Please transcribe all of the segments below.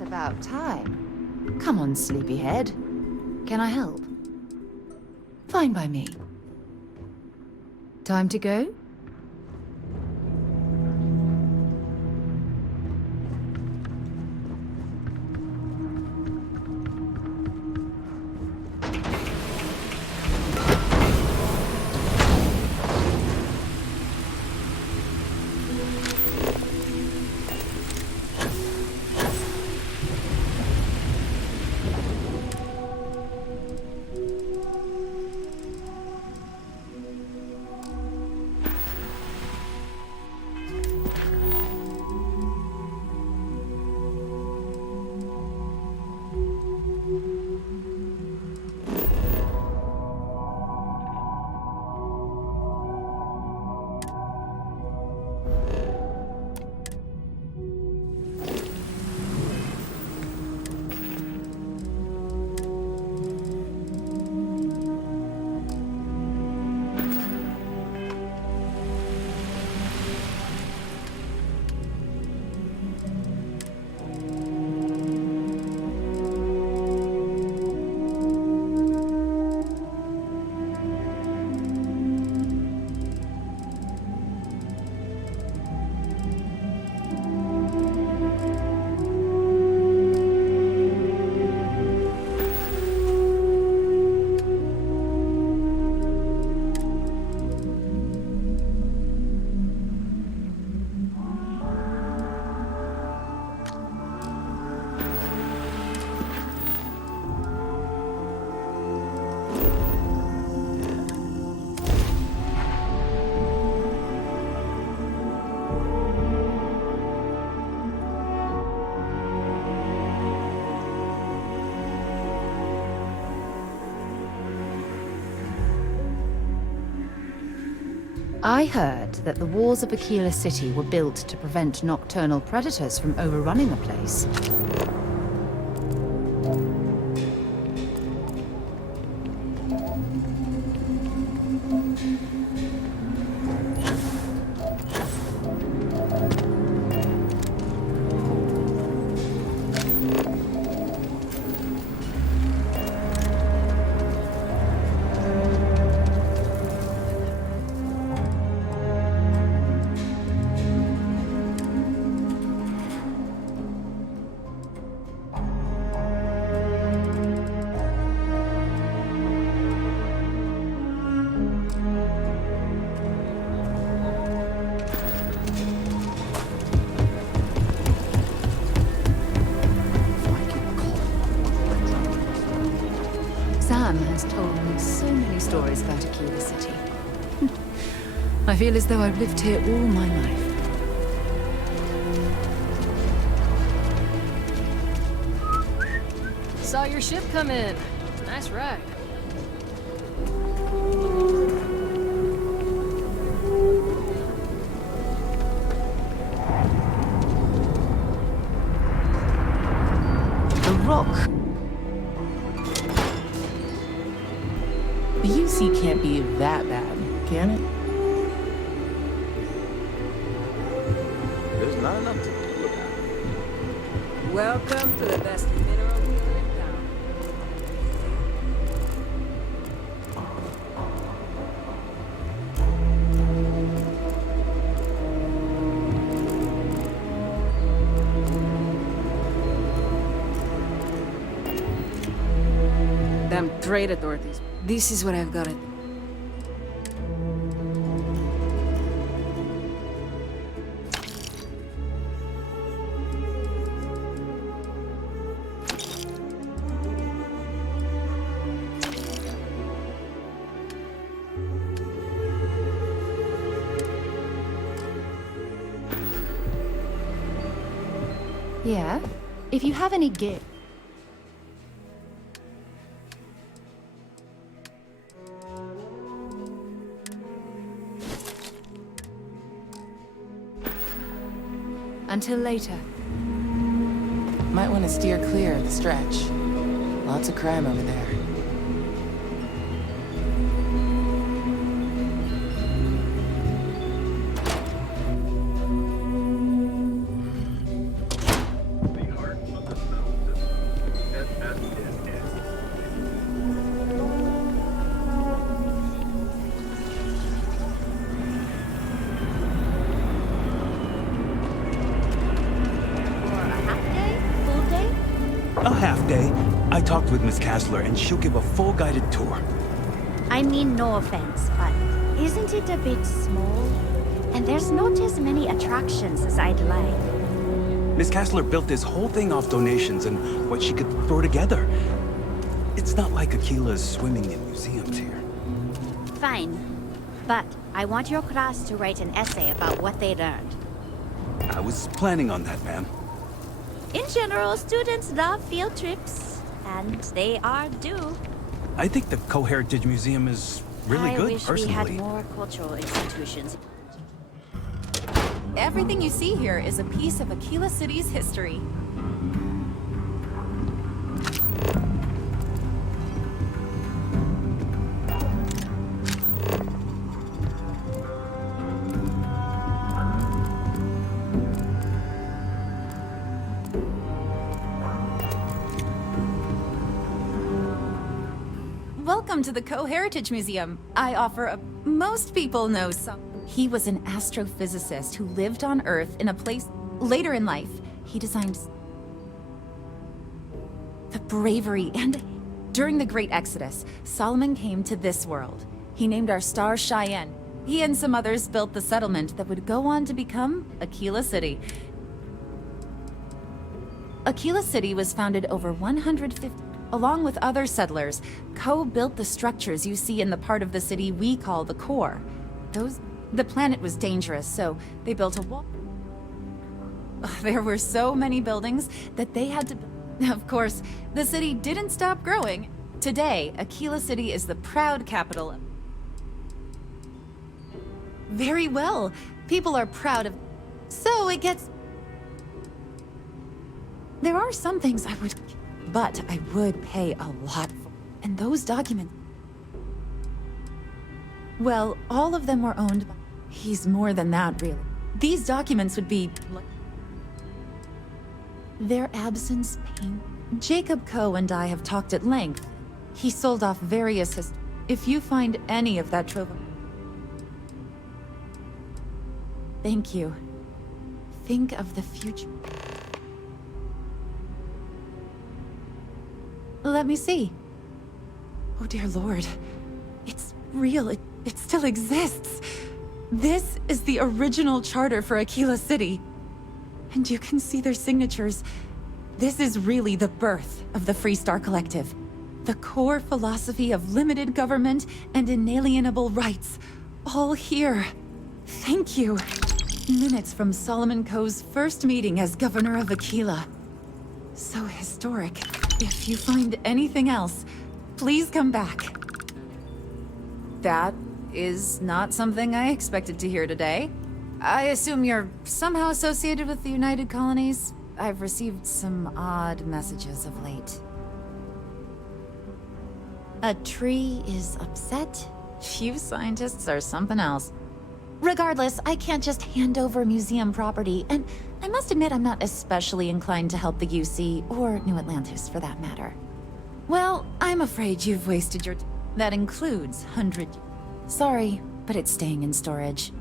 About time. Come on, sleepyhead. Can I help? Fine by me. Time to go? I heard that the walls of Aquila City were built to prevent nocturnal predators from overrunning the place. has told me so many stories about Aquila City. I feel as though I've lived here all my life. Saw your ship come in. Nice ride. The rock. The UC can't be that bad, can it? There's not enough to look at. Welcome to the best mineral dealer in town. Damn trade authorities. This is what I've got it. Yeah? If you have any gear. Until later. Might want to steer clear of the stretch. Lots of crime over there. The art of the metal system. SSSS. For a half day? Full day? A half day. I talked with Miss Kassler, and she'll give a full guided tour. I mean, no offense, but isn't it a bit small? And there's not as many attractions as I'd like. Miss Kassler built this whole thing off donations and what she could throw together. It's not like Aquila's swimming in museums here. Fine. But I want your class to write an essay about what they learned. I was planning on that, ma'am. In general, students love field trips, and they are due. I think the Co-Heritage Museum is really I good, wish personally. we had more cultural institutions. Everything you see here is a piece of Aquila City's history. Welcome to the Co-Heritage Museum. I offer a... Most people know some. He was an astrophysicist who lived on Earth in a place... Later in life, he designed... the bravery and... During the Great Exodus, Solomon came to this world. He named our star Cheyenne. He and some others built the settlement that would go on to become Aquila City. Aquila City was founded over 150... Along with other settlers, co-built the structures you see in the part of the city we call the core. The planet was dangerous, so they built a wall. There were so many buildings that they had to... Of course, the city didn't stop growing. Today, Aquila City is the proud capital of... Very well. People are proud of... So it gets... There are some things I would... But I would pay a lot for... And those documents... Well, all of them were owned by... He's more than that, really. These documents would be... Their absence pain. Jacob Coe and I have talked at length. He sold off various... If you find any of that trove... Thank you. Think of the future. Let me see. Oh dear Lord. It's real. It still exists. This is the original charter for Aquila City. And you can see their signatures. This is really the birth of the Free Star Collective. The core philosophy of limited government and inalienable rights. All here. Thank you. Minutes from Solomon Coe's first meeting as governor of Aquila. So historic. If you find anything else, please come back. That is not something I expected to hear today. I assume you're somehow associated with the United Colonies? I've received some odd messages of late. A tree is upset? You scientists are something else. Regardless, I can't just hand over museum property, and I must admit I'm not especially inclined to help the UC, or New Atlantis for that matter. Well, I'm afraid you've wasted your that includes 100. Sorry, but it's staying in storage.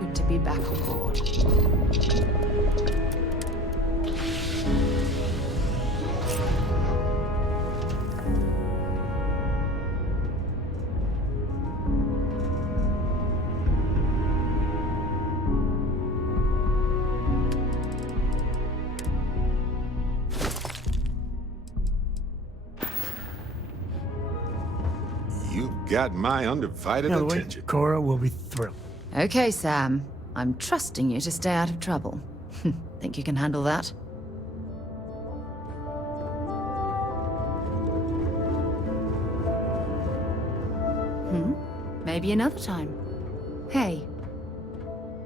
Good to be back on board. You've got my undivided attention. Cora will be thrilled. Okay, Sam. I'm trusting you to stay out of trouble. Think you can handle that? Maybe another time. Hey.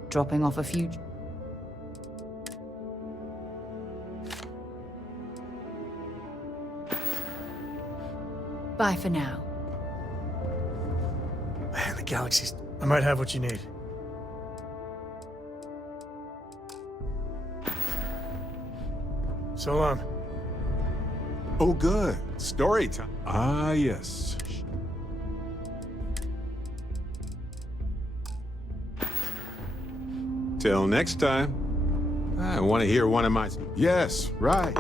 Dropping off a few... Bye for now. Man, the galaxy's... I might have what you need. So long. Oh, good. Story time. Ah, yes. Till next time. I want to hear one of my... Yes, right.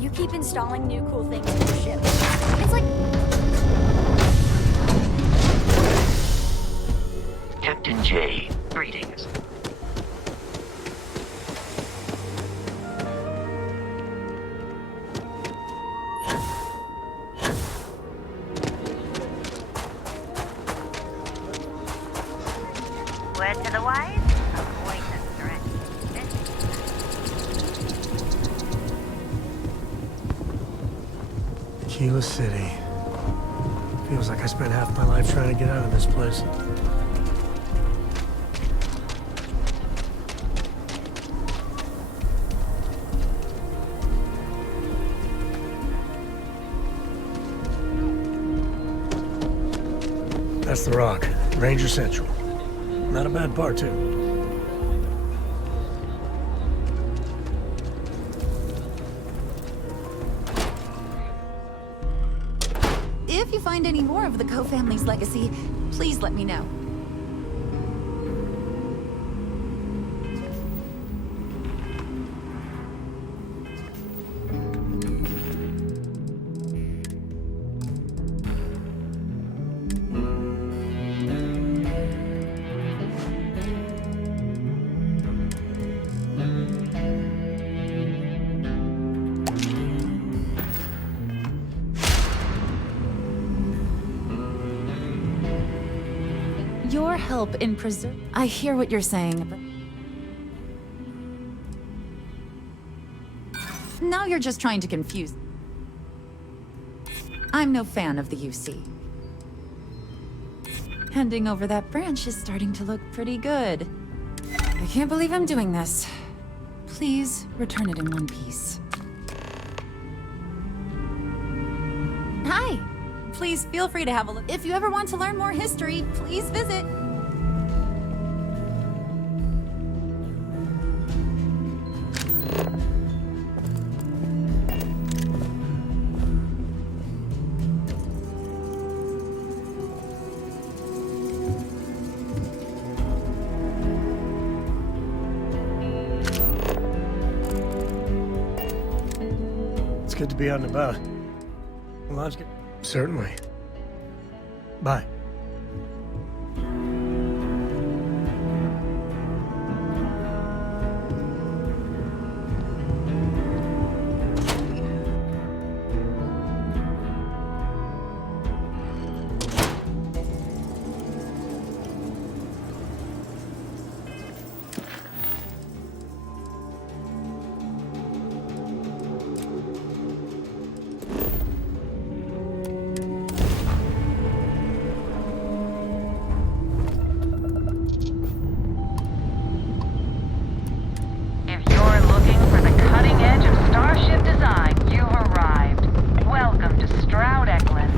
You keep installing new cool things in your ship. It's like... Captain J, greetings. Word to the wise? Avoid the threat. Aquila City. Feels like I spent half my life trying to get out of this place. That's the Rock, Ranger Central. Not a bad part, too. If you find any more of the Coe family's legacy, please let me know. your help in I hear what you're saying, but... Now you're just trying to confuse. I'm no fan of the UC. Handing over that branch is starting to look pretty good. I can't believe I'm doing this. Please return it in one piece. Hi! Please feel free to have a look. If you ever want to learn more history, please visit. It's good to be out and about. The lodge get... Certainly. Bye. If you're looking for the cutting edge of starship design, you've arrived. Welcome to Stroud Eklund.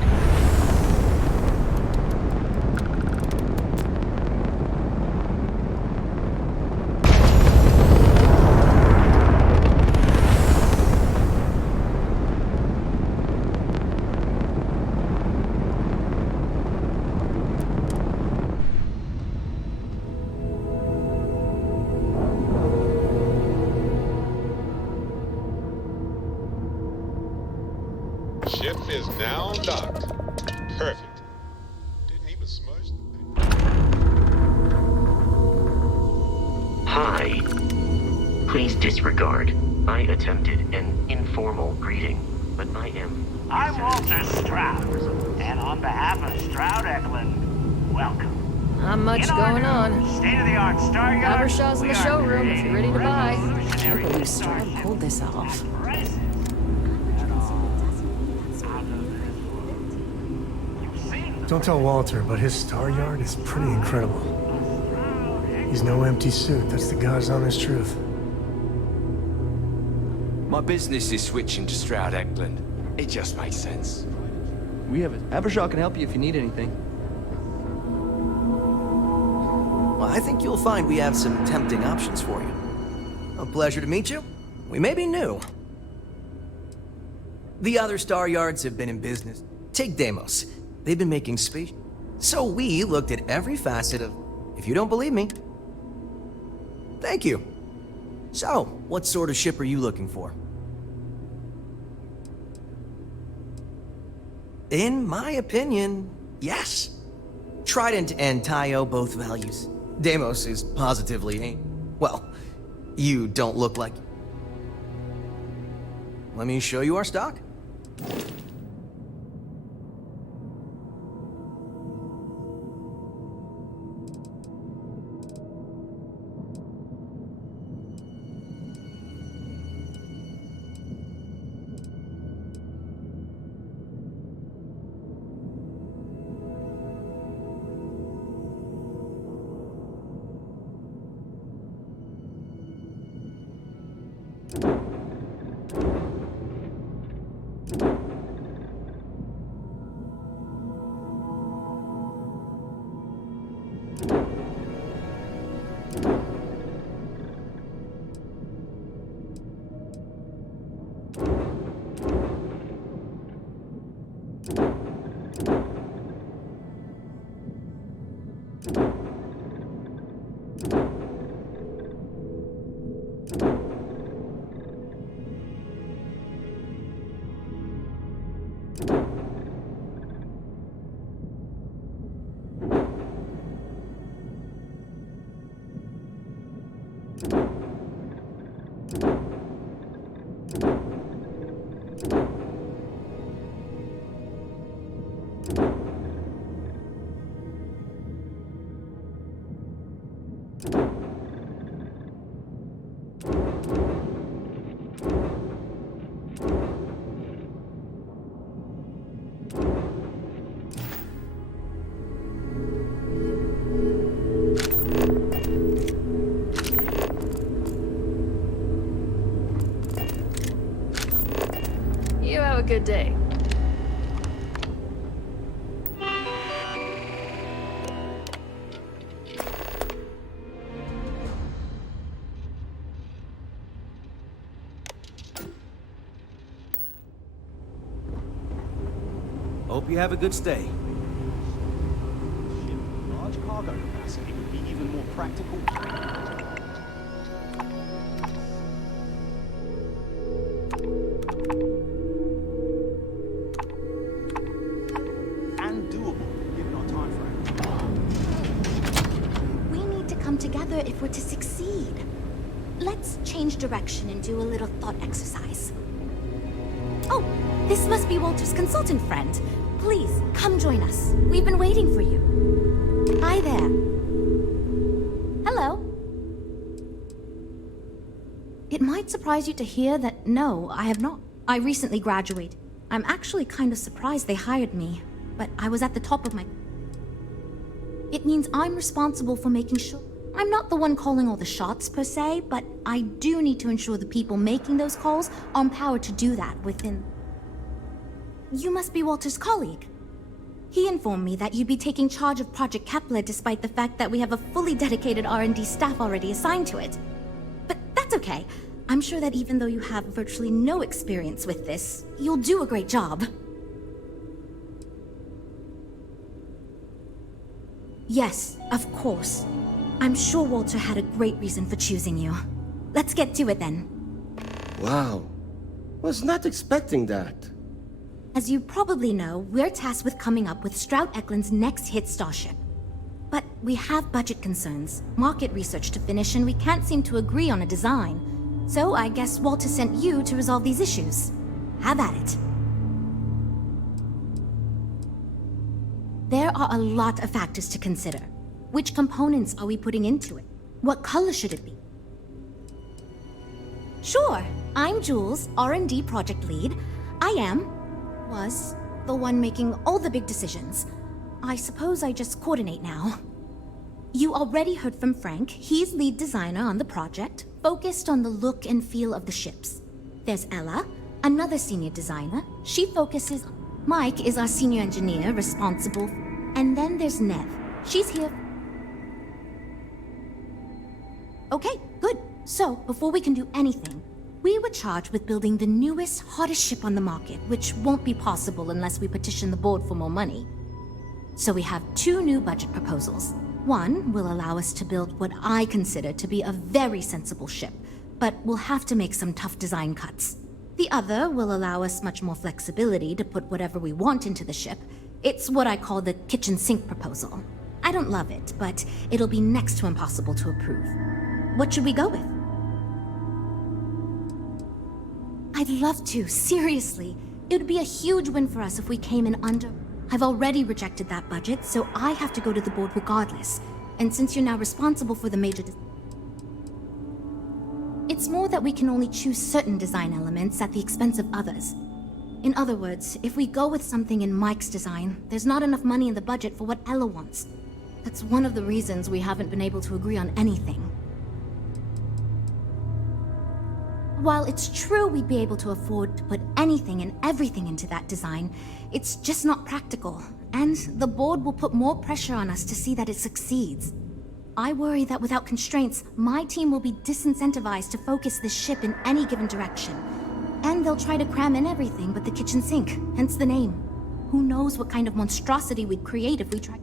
Ship is now docked. Perfect. Didn't even smudge the thing. Hi. Please disregard. I attempted an informal greeting, but I am... I'm Walter Stroud, and on behalf of Stroud Eklund, welcome. Not much going on. State-of-the-art star yard. Habershaw's in the showroom if you're ready to buy. I believe Stroud pulled this off. Don't tell Walter, but his star yard is pretty incredible. He's no empty suit. That's the God's honest truth. My business is switching to Stroud Eklund. It just makes sense. We have it. Habershaw can help you if you need anything. Well, I think you'll find we have some tempting options for you. A pleasure to meet you. We may be new. The other star yards have been in business. Take Deimos. They've been making space. So we looked at every facet of... If you don't believe me... Thank you. So, what sort of ship are you looking for? In my opinion, yes. Trident and Taio both values. Deimos is positively... Well, you don't look like... Let me show you our stock. You have a good day. Hope you have a good stay. Large cargo capacity would be even more practical. And doable, given our time frame. We need to come together if we're to succeed. Let's change direction and do a little thought exercise. Oh, this must be Walter's consultant friend. Please, come join us. We've been waiting for you. Hi there. Hello. It might surprise you to hear that no, I have not. I recently graduated. I'm actually kind of surprised they hired me, but I was at the top of my... It means I'm responsible for making sure... I'm not the one calling all the shots, per se, but I do need to ensure the people making those calls are empowered to do that within... You must be Walter's colleague. He informed me that you'd be taking charge of Project Kepler despite the fact that we have a fully dedicated R&D staff already assigned to it. But that's okay. I'm sure that even though you have virtually no experience with this, you'll do a great job. Yes, of course. I'm sure Walter had a great reason for choosing you. Let's get to it then. Wow. Was not expecting that. As you probably know, we're tasked with coming up with Stroud Eklund's next hit starship. But we have budget concerns, market research to finish, and we can't seem to agree on a design. So I guess Walter sent you to resolve these issues. Have at it. There are a lot of factors to consider. Which components are we putting into it? What color should it be? Sure, I'm Jules, R&D project lead. Was the one making all the big decisions. I suppose I just coordinate now. You already heard from Frank. He's lead designer on the project, focused on the look and feel of the ships. There's Ella, another senior designer. She focuses... Mike is our senior engineer, responsible... And then there's Nev. She's here... Okay, good. So, before we can do anything, we were charged with building the newest, hottest ship on the market, which won't be possible unless we petition the board for more money. So we have two new budget proposals. One will allow us to build what I consider to be a very sensible ship, but we'll have to make some tough design cuts. The other will allow us much more flexibility to put whatever we want into the ship. It's what I call the kitchen sink proposal. I don't love it, but it'll be next to impossible to approve. What should we go with? I'd love to, seriously. It would be a huge win for us if we came in under... I've already rejected that budget, so I have to go to the board regardless. And since you're now responsible for the major... It's more that we can only choose certain design elements at the expense of others. In other words, if we go with something in Mike's design, there's not enough money in the budget for what Ella wants. That's one of the reasons we haven't been able to agree on anything. While it's true we'd be able to afford to put anything and everything into that design, it's just not practical, and the board will put more pressure on us to see that it succeeds. I worry that without constraints, my team will be disincentivized to focus this ship in any given direction. And they'll try to cram in everything but the kitchen sink, hence the name. Who knows what kind of monstrosity we'd create if we tried.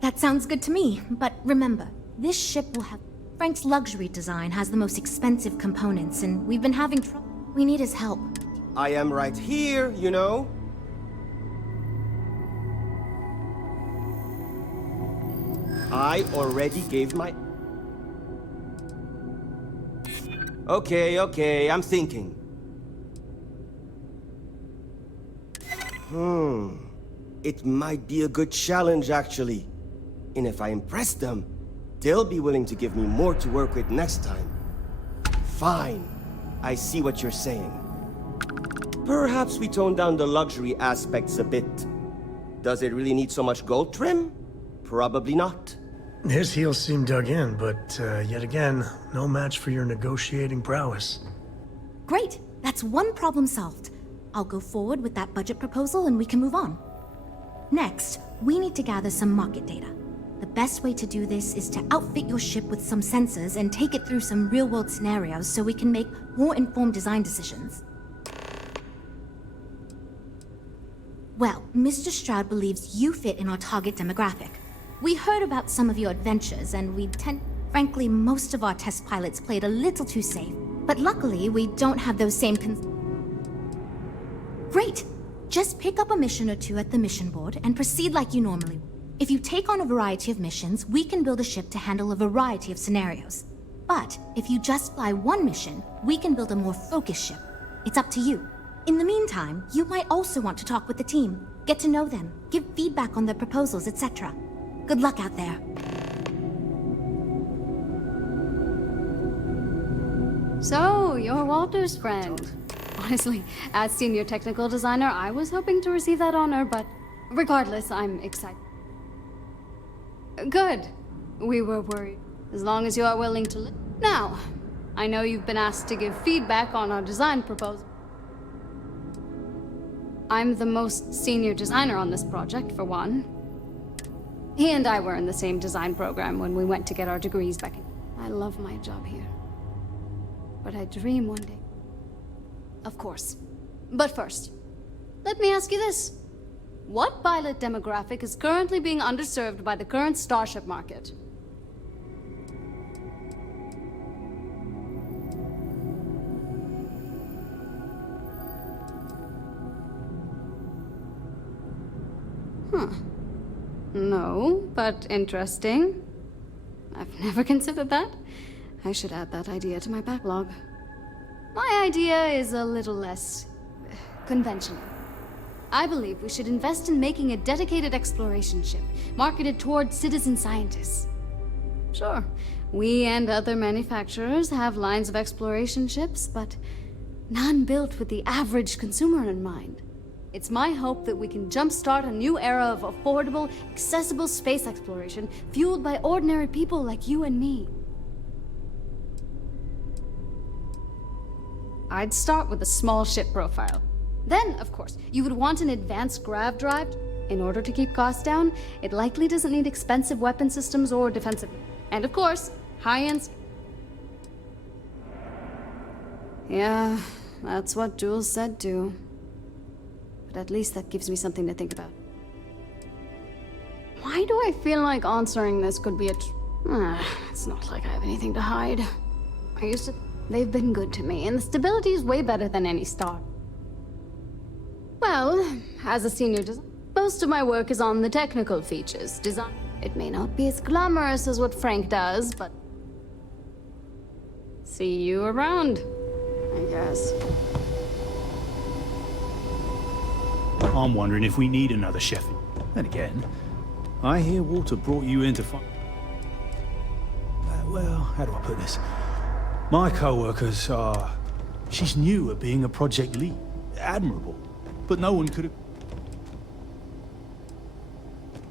That sounds good to me, but remember, this ship will have... Frank's luxury design has the most expensive components, and we've been having trouble. We need his help. I am right here, you know? I already gave my... Okay, I'm thinking. It might be a good challenge, actually. And if I impress them, they'll be willing to give me more to work with next time. Fine. I see what you're saying. Perhaps we tone down the luxury aspects a bit. Does it really need so much gold trim? Probably not. His heels seem dug in, but yet again, no match for your negotiating prowess. Great! That's one problem solved. I'll go forward with that budget proposal and we can move on. Next, we need to gather some market data. The best way to do this is to outfit your ship with some sensors and take it through some real-world scenarios so we can make more informed design decisions. Well, Mr. Stroud believes you fit in our target demographic. We heard about some of your adventures, and frankly, most of our test pilots played a little too safe. But luckily, we don't have those same Great! Just pick up a mission or two at the mission board and proceed like you normally would. If you take on a variety of missions, we can build a ship to handle a variety of scenarios. But if you just fly one mission, we can build a more focused ship. It's up to you. In the meantime, you might also want to talk with the team, get to know them, give feedback on their proposals, etc. Good luck out there. So, you're Walter's friend. Honestly, as senior technical designer, I was hoping to receive that honor, but regardless, I'm excited. Good. We were worried. As long as you are willing to Now, I know you've been asked to give feedback on our design proposal. I'm the most senior designer on this project, for one. He and I were in the same design program when we went to get our degrees back in. I love my job here. But I dream one day. Of course. But first, let me ask you this. What pilot demographic is currently being underserved by the current starship market? No, but interesting. I've never considered that. I should add that idea to my backlog. My idea is a little less conventional. I believe we should invest in making a dedicated exploration ship, marketed towards citizen scientists. Sure, we and other manufacturers have lines of exploration ships, but none built with the average consumer in mind. It's my hope that we can jumpstart a new era of affordable, accessible space exploration, fueled by ordinary people like you and me. I'd start with a small ship profile. Then, of course, you would want an advanced grav drive. In order to keep costs down, it likely doesn't need expensive weapon systems or defensive. And of course, high-end... Yeah, that's what Jules said too. But at least that gives me something to think about. Why do I feel like answering this could be it's not like I have anything to hide. They've been good to me, and the stability is way better than any star. Well, as a senior designer, most of my work is on the technical features. Design. It may not be as glamorous as what Frank does, but... See you around, I guess. I'm wondering if we need another chef. Then again, I hear Walter brought you in to find... well, how do I put this? My co-workers are... She's new at being a project lead. Admirable. But no one could have...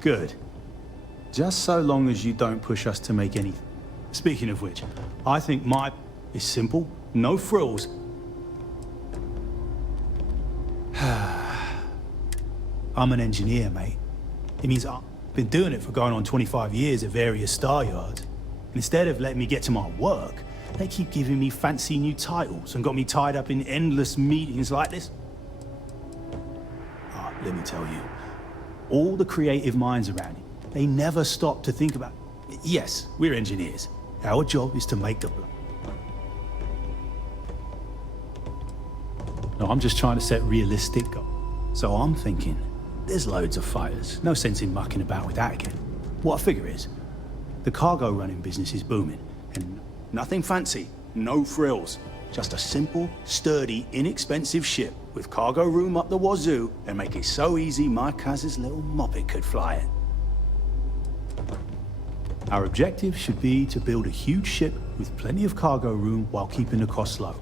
Good. Just so long as you don't push us to make anything. Speaking of which, I think my is simple, no frills. I'm an engineer, mate. It means I've been doing it for going on 25 years at various star yards. And instead of letting me get to my work, they keep giving me fancy new titles and got me tied up in endless meetings like this. Let me tell you, all the creative minds around you, they never stop to think about... Yes, we're engineers. Our job is to make the... No, I'm just trying to set realistic goals. So I'm thinking, there's loads of fighters. No sense in mucking about with that again. What I figure is, the cargo running business is booming, and nothing fancy, no frills. Just a simple, sturdy, inexpensive ship with cargo room up the wazoo and make it so easy my cousin's little moppet could fly it. Our objective should be to build a huge ship with plenty of cargo room while keeping the costs low.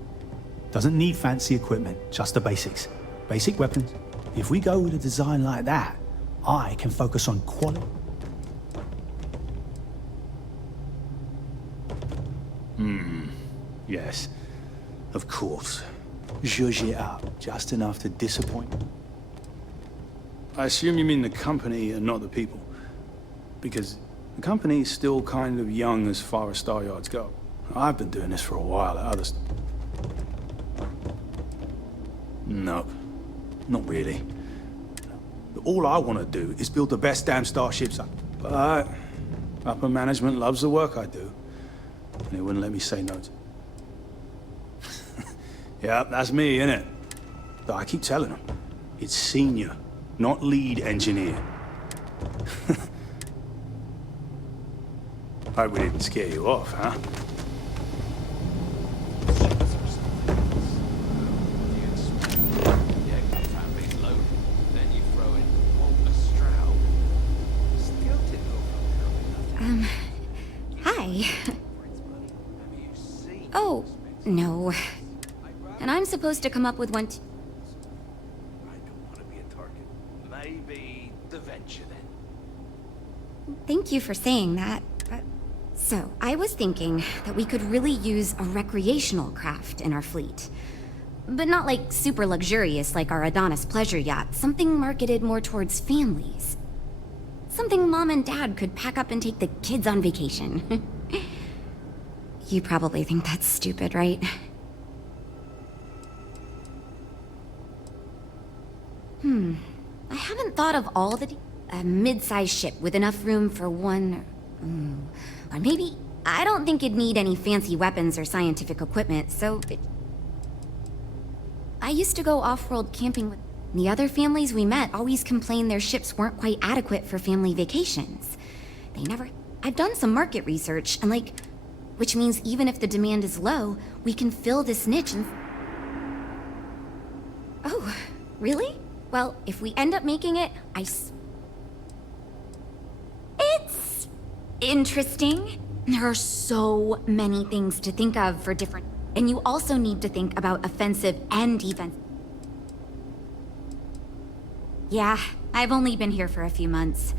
Doesn't need fancy equipment, just the basics. Basic weapons. If we go with a design like that, I can focus on quality. Yes, of course. Zhuzh it up, just enough to disappoint. I assume you mean the company and not the people. Because the company is still kind of young as far as Star Yards go. I've been doing this for a while at others. No, not really. All I want to do is build the best damn starships up. But upper management loves the work I do. And they wouldn't let me say no to. Yeah, that's me, innit? But I keep telling them, it's senior, not lead engineer. Hope we didn't scare you off, huh? Hi. Oh, no. And I'm supposed to come up with one Maybe the venture then. Thank you for saying that. So, I was thinking that we could really use a recreational craft in our fleet. But not like super luxurious like our Adonis pleasure yacht. Something marketed more towards families. Something Mom and Dad could pack up and take the kids on vacation. You probably think that's stupid, right? I haven't thought of all the... A mid-sized ship with enough room for one... Or maybe... I don't think it'd need any fancy weapons or scientific equipment, so... I used to go off-world camping with... The other families we met always complained their ships weren't quite adequate for family vacations. They never... I've done some market research, and like... Which means even if the demand is low, we can fill this niche and... Oh, really? Well, if we end up making it, It's... interesting. There are so many things to think of for different... And you also need to think about offensive and defensive. Yeah, I've only been here for a few months.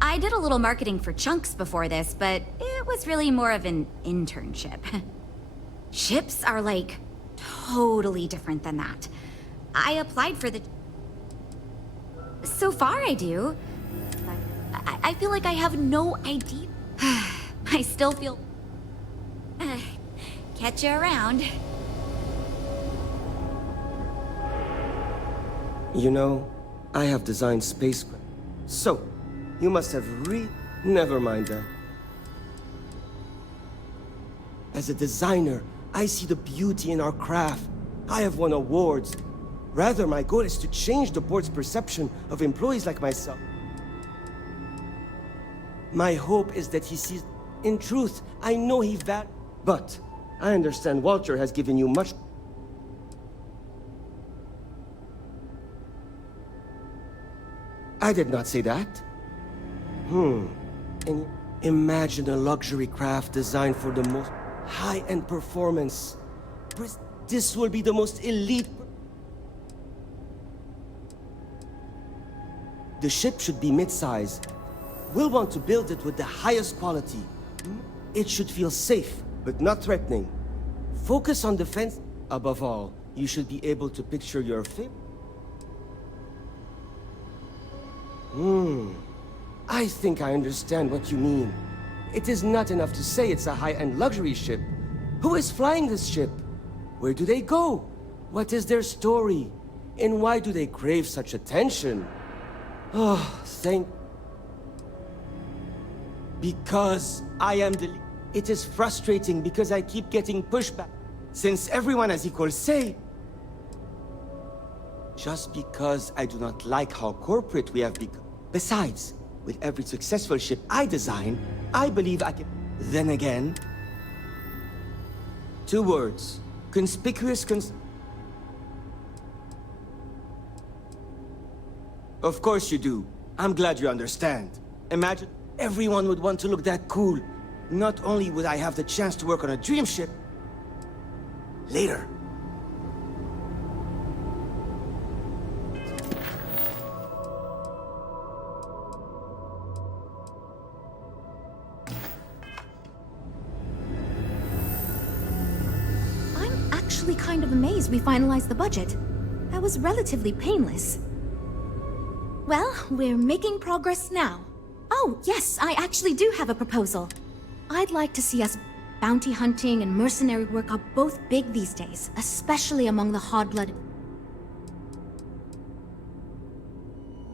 I did a little marketing for Chunks before this, but it was really more of an internship. Ships are like totally different than that. I applied for the... So far I do. But I feel like I have no idea. I still feel... Catch you around. You know, I have designed spacecraft. So, you must have Never mind that. As a designer, I see the beauty in our craft. I have won awards. Rather, my goal is to change the board's perception of employees like myself. My hope is that he sees... In truth, I know he But, I understand Walter has given you much... I did not say that. And imagine a luxury craft designed for the most high-end performance. This will be the most elite... The ship should be mid-size. We'll want to build it with the highest quality. It should feel safe, but not threatening. Focus on defense. Above all, you should be able to picture your favorite. I think I understand what you mean. It is not enough to say it's a high-end luxury ship. Who is flying this ship? Where do they go? What is their story? And why do they crave such attention? Oh, Because I am the... It is frustrating because I keep getting pushback. Since everyone has equal say. Just because I do not like how corporate we have become. Besides, with every successful ship I design, I believe I can... Then again... 2 words. Conspicuous Of course you do. I'm glad you understand. Imagine everyone would want to look that cool. Not only would I have the chance to work on a dream ship, later. I'm actually kind of amazed we finalized the budget. That was relatively painless. Well, we're making progress now. Oh, yes, I actually do have a proposal. I'd like to see us. Bounty hunting and mercenary work are both big these days, especially among the hard-blooded.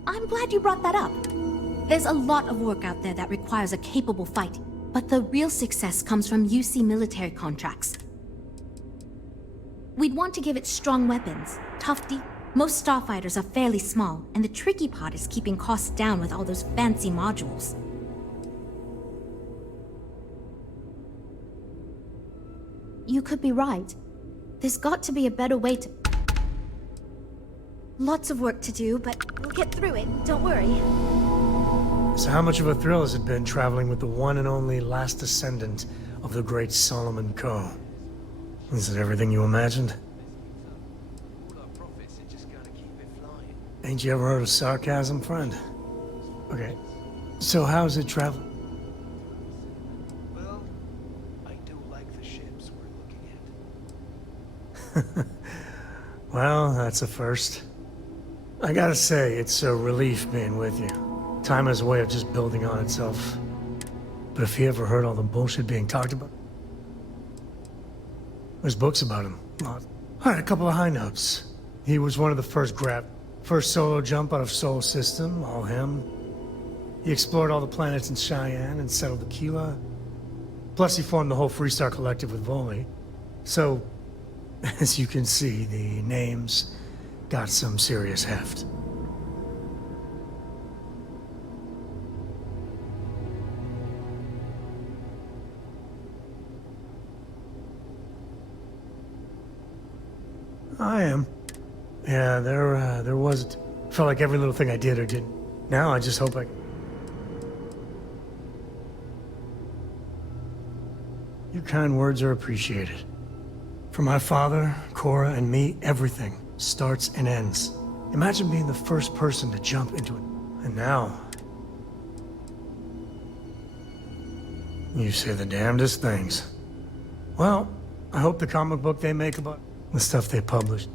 I'm glad you brought that up. There's a lot of work out there that requires a capable fight, but the real success comes from UC military contracts. We'd want to give it strong weapons, tough deep. Most starfighters are fairly small, and the tricky part is keeping costs down with all those fancy modules. You could be right. There's got to be a better way to... Lots of work to do, but we'll get through it, don't worry. So how much of a thrill has it been traveling with the one and only last descendant of the great Solomon Coe? Is it everything you imagined? Ain't you ever heard of sarcasm, friend? Okay, so how's it traveling? Well, I do like the ships we're looking at. Well, that's a first. I gotta say, it's a relief being with you. Time has a way of just building on itself. But if you ever heard all the bullshit being talked about... There's books about him. Alright, a couple of high notes. He was one of the first solo jump out of Sol System, all him. He explored all the planets in Cheyenne and settled Aquila. Plus he formed the whole Freestar Collective with Volley. So, as you can see, the names got some serious heft. I am. Yeah, there was... Felt like every little thing I did or didn't. Now I just hope I... Your kind words are appreciated. For my father, Cora, and me, everything starts and ends. Imagine being the first person to jump into it. And now... You say the damnedest things. Well, I hope the comic book they make about the stuff they published.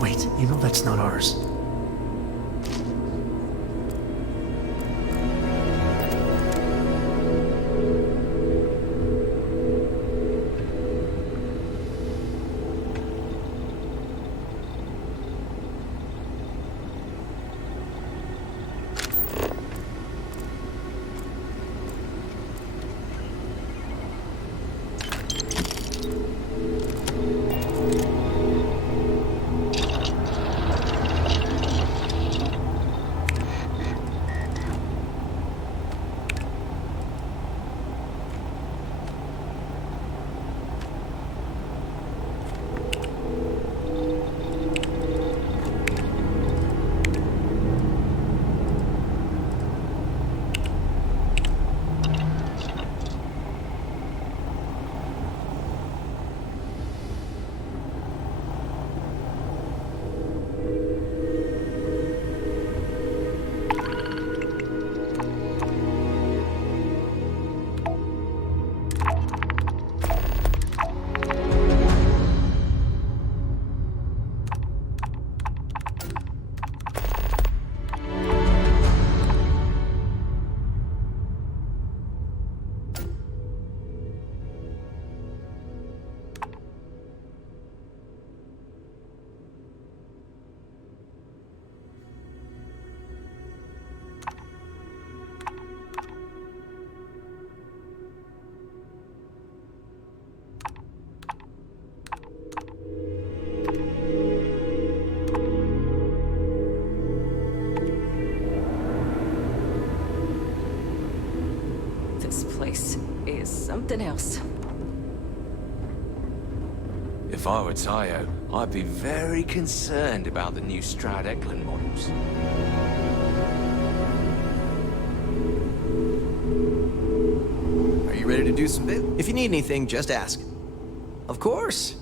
Wait, you know that's not ours. place is something else. If I were Tayo, I'd be very concerned about the new Stroud Eklund models. Are you ready to do some bit? If you need anything, just ask. Of course.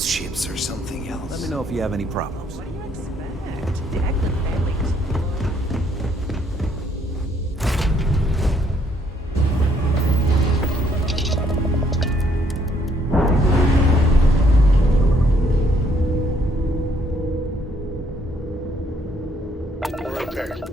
These ships are something else. Let me know if you have any problems. What do you expect? The Eklund family is We're repaired.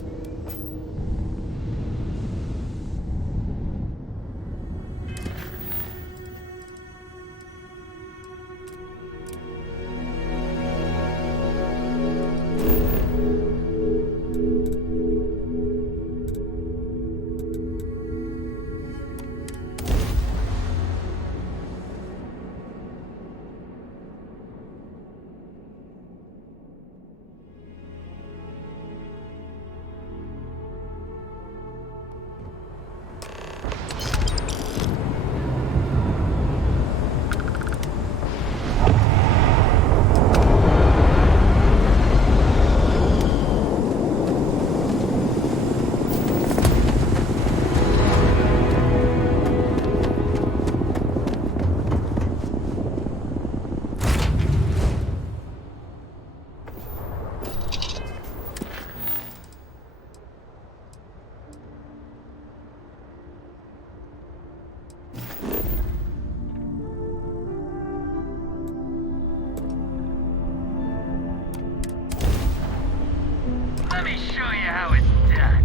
Let me show you how it's done.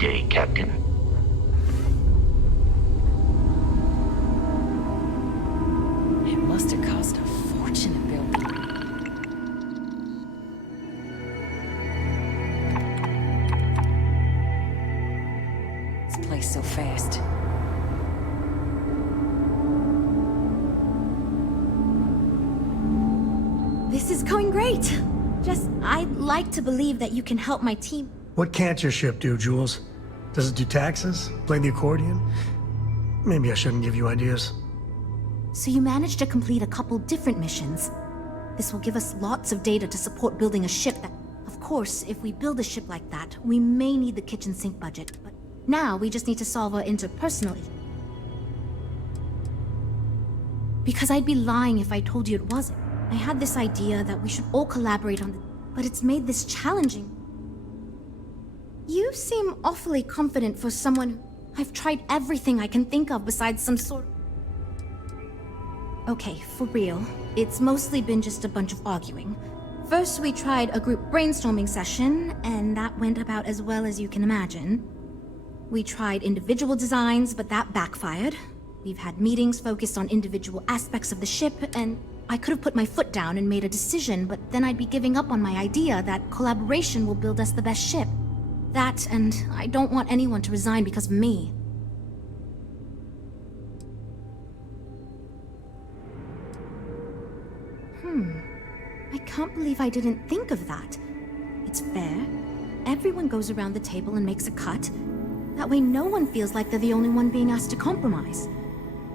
day, Captain. It must have cost a fortune to build. This place so fast. This is going great. I'd like to believe that you can help my team. What can't your ship do, Jules? Does it do taxes? Play the accordion? Maybe I shouldn't give you ideas. So you managed to complete a couple different missions. This will give us lots of data to support building a ship that... Of course, if we build a ship like that, we may need the kitchen sink budget, but now we just need to solve our interpersonal issue. Because I'd be lying if I told you it wasn't. I had this idea that we should all collaborate on the... But it's made this challenging. You seem awfully confident for someone... I've tried everything I can think of besides some sort... Okay, for real. It's mostly been just a bunch of arguing. First, we tried a group brainstorming session, and that went about as well as you can imagine. We tried individual designs, but that backfired. We've had meetings focused on individual aspects of the ship, and I could have put my foot down and made a decision, but then I'd be giving up on my idea that collaboration will build us the best ship. That, and I don't want anyone to resign because of me. I can't believe I didn't think of that. It's fair. Everyone goes around the table and makes a cut. That way no one feels like they're the only one being asked to compromise.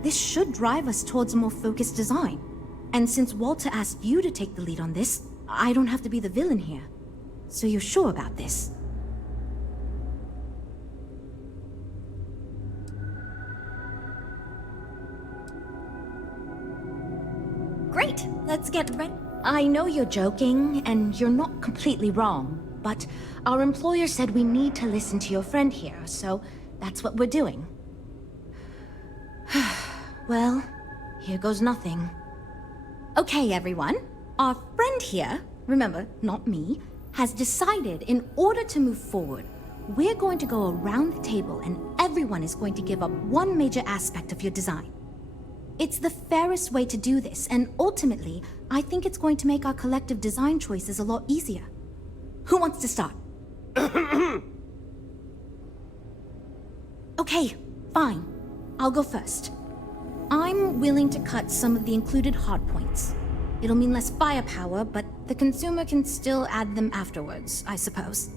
This should drive us towards a more focused design. And since Walter asked you to take the lead on this, I don't have to be the villain here. So you're sure about this? Great! Let's get ready. I know you're joking, and you're not completely wrong, but our employer said we need to listen to your friend here, so that's what we're doing. Well, here goes nothing. Okay, everyone. Our friend here, remember, not me, has decided in order to move forward, we're going to go around the table and everyone is going to give up one major aspect of your design. It's the fairest way to do this, and ultimately, I think it's going to make our collective design choices a lot easier. Who wants to start? Okay, fine. I'll go first. I'm willing to cut some of the included hardpoints. It'll mean less firepower, but the consumer can still add them afterwards, I suppose.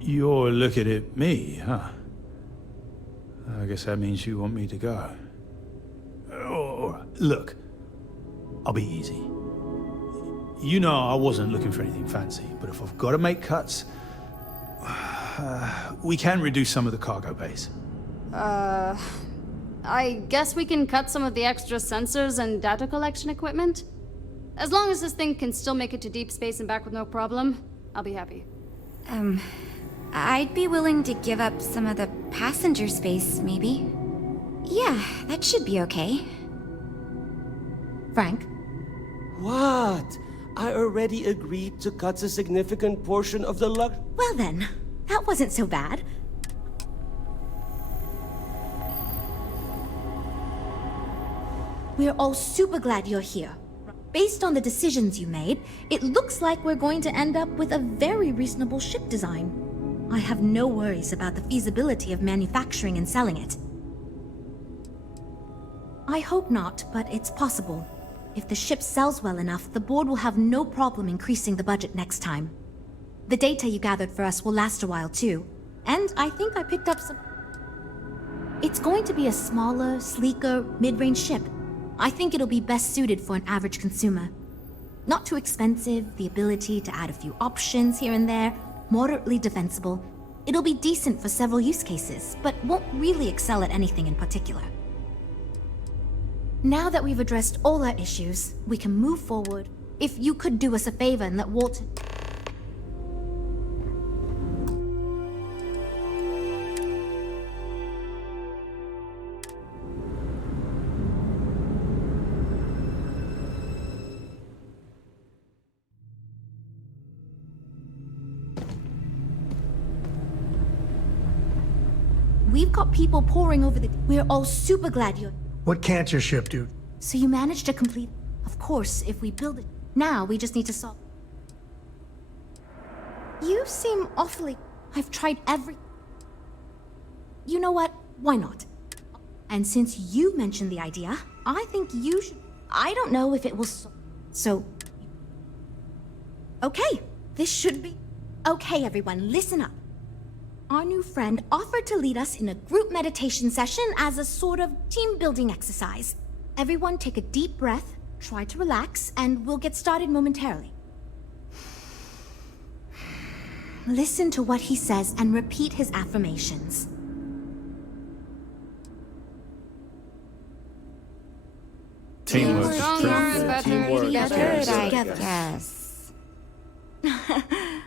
You're looking at me, huh? I guess that means you want me to go. Look, I'll be easy. You know I wasn't looking for anything fancy, but if I've got to make cuts, we can reduce some of the cargo bays. I guess we can cut some of the extra sensors and data collection equipment? As long as this thing can still make it to deep space and back with no problem, I'll be happy. I'd be willing to give up some of the passenger space, maybe. Yeah, that should be okay. Frank? What? I already agreed to cut a significant portion of the Well then, that wasn't so bad. We're all super glad you're here. Based on the decisions you made, it looks like we're going to end up with a very reasonable ship design. I have no worries about the feasibility of manufacturing and selling it. I hope not, but it's possible. If the ship sells well enough, the board will have no problem increasing the budget next time. The data you gathered for us will last a while too, and I think I picked up some... It's going to be a smaller, sleeker, mid-range ship. I think it'll be best suited for an average consumer. Not too expensive, the ability to add a few options here and there, moderately defensible. It'll be decent for several use cases, but won't really excel at anything in particular. Now that we've addressed all our issues, we can move forward. If you could do us a favor and let Walter... we've got people pouring over the... We're all super glad you're... What can't your ship do? So you managed to complete... Of course, if we build it... Now, we just need to solve... You seem awfully... I've tried every... You know what? Why not? And since you mentioned the idea, I think you should... I don't know if it will... So... Okay, this should be... Okay, everyone, listen up. Our new friend offered to lead us in a group meditation session as a sort of team-building exercise. Everyone take a deep breath, try to relax, and we'll get started momentarily. Listen to what he says and repeat his affirmations. Teamwork is Teamwork, Teamwork is together. Yes.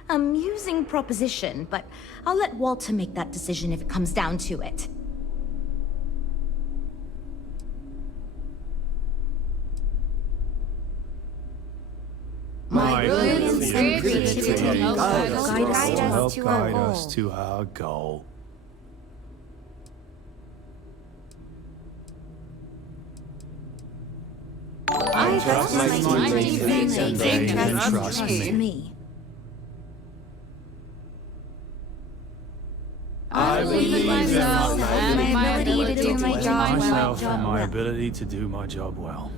Amusing proposition, but I'll let Walter make that decision if it comes down to it. My brilliance and creativity help guide us to our guide goal. us to our goal. I trust my teammates and they can trust me. I believe in myself and my ability to do my job myself and my well. ability to do my job well.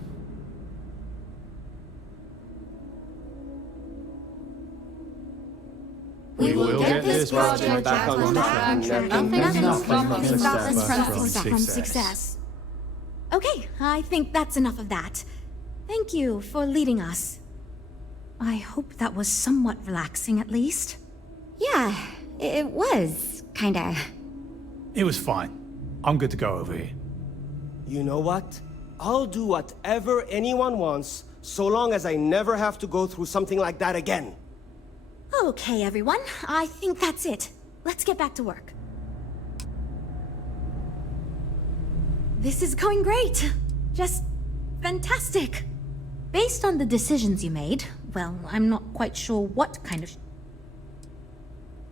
We will get this project back on track. Nothing can stop from us from success. success. Okay, I think that's enough of that. Thank you for leading us. I hope that was somewhat relaxing, at least. Yeah, it was, kinda. It was fine. I'm good to go over here. You know what? I'll do whatever anyone wants, so long as I never have to go through something like that again. Okay, everyone. I think that's it. Let's get back to work. This is going great. Just fantastic. Based on the decisions you made, well, I'm not quite sure what kind of...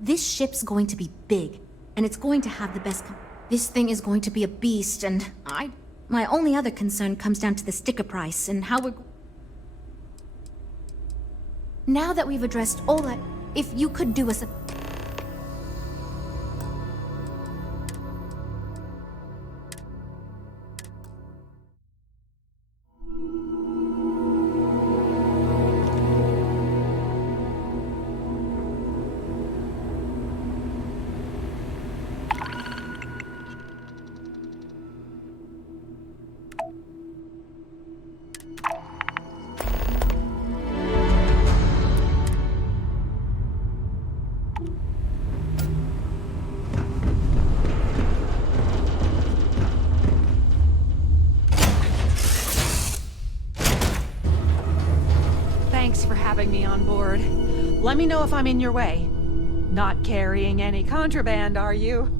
This ship's going to be big, and it's going to have the best... This thing is going to be a beast, and my only other concern comes down to the sticker price and how we're... Now that we've addressed all that, if you could do us a... Thanks for having me on board. Let me know if I'm in your way. Not carrying any contraband, are you?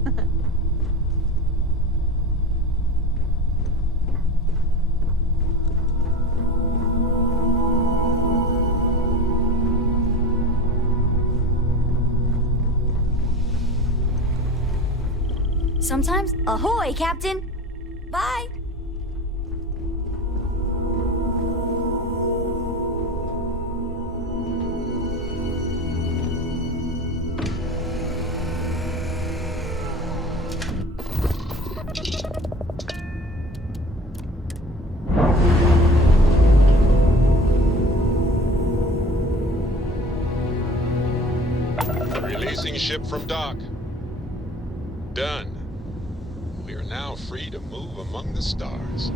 Sometimes, ahoy, Captain! Bye! Releasing ship from dock. Done. We are now free to move among the stars.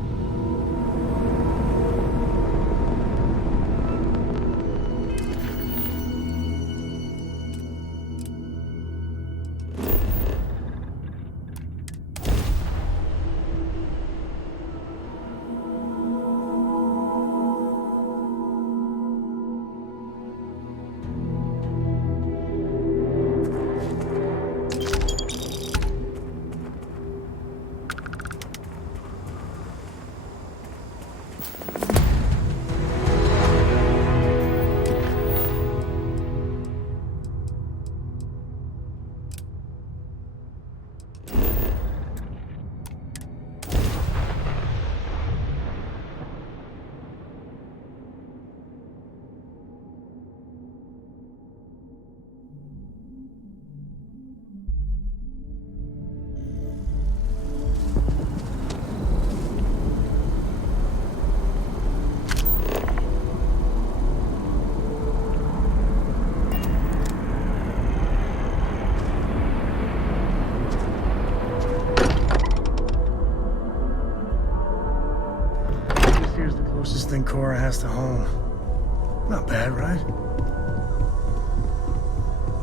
class to home. Not bad, right?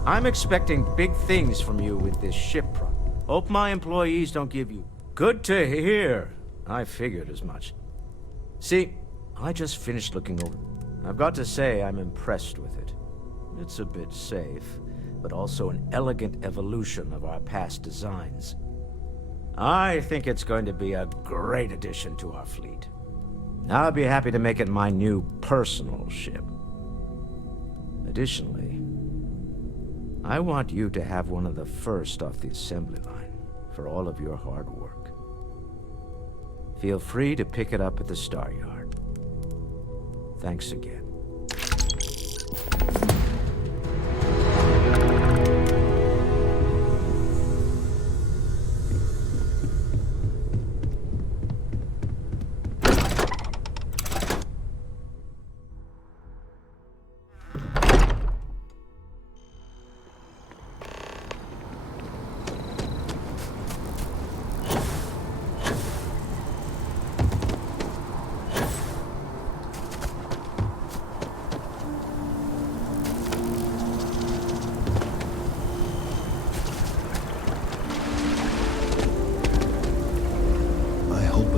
I'm expecting big things from you with this ship project. Hope my employees don't give you... Good to hear. I figured as much. See, I just finished looking over. I've got to say I'm impressed with it. It's a bit safe, but also an elegant evolution of our past designs. I think it's going to be a great addition to our fleet. I'll be happy to make it my new personal ship. Additionally, I want you to have one of the first off the assembly line for all of your hard work. Feel free to pick it up at the Star Yard. Thanks again.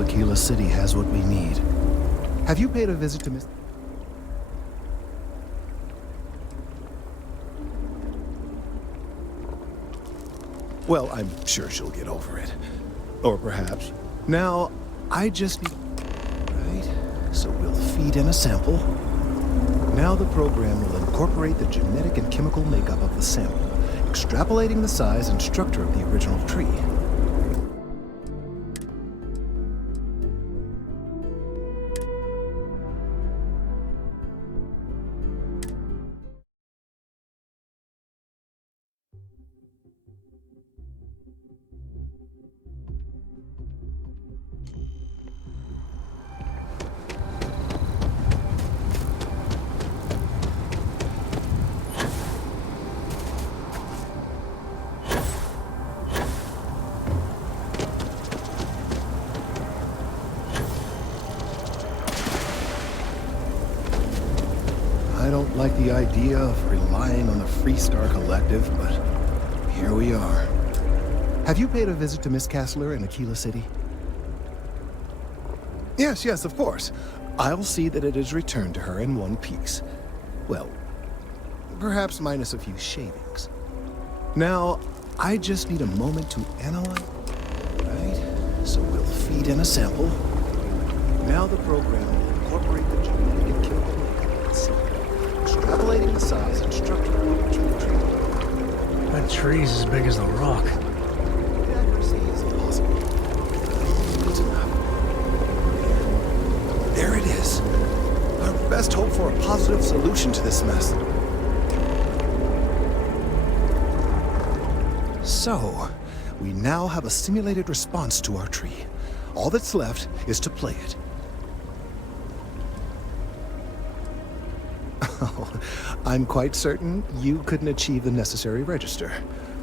Aquila City has what we need. Have you paid a visit to Miss... Well, I'm sure she'll get over it. Or perhaps. Now, I just need... Right, so we'll feed in a sample. Now the program will incorporate the genetic and chemical makeup of the sample, extrapolating the size and structure of the original tree. I don't like the idea of relying on the Freestar Collective, but here we are. Have you paid a visit to Miss Castler in Aquila City? Yes, of course. I'll see that it is returned to her in one piece. Well, perhaps minus a few shavings. Now, I just need a moment to analyze. Right, so we'll feed in a sample. Now the program will incorporate the genetic and chemical makeup of the sample, extrapolating the size and structure of the original tree. That tree's as big as the rock. The accuracy is impossible. It's enough. There it is. Our best hope for a positive solution to this mess. So, we now have a simulated response to our tree. All that's left is to play it. Oh, I'm quite certain you couldn't achieve the necessary register.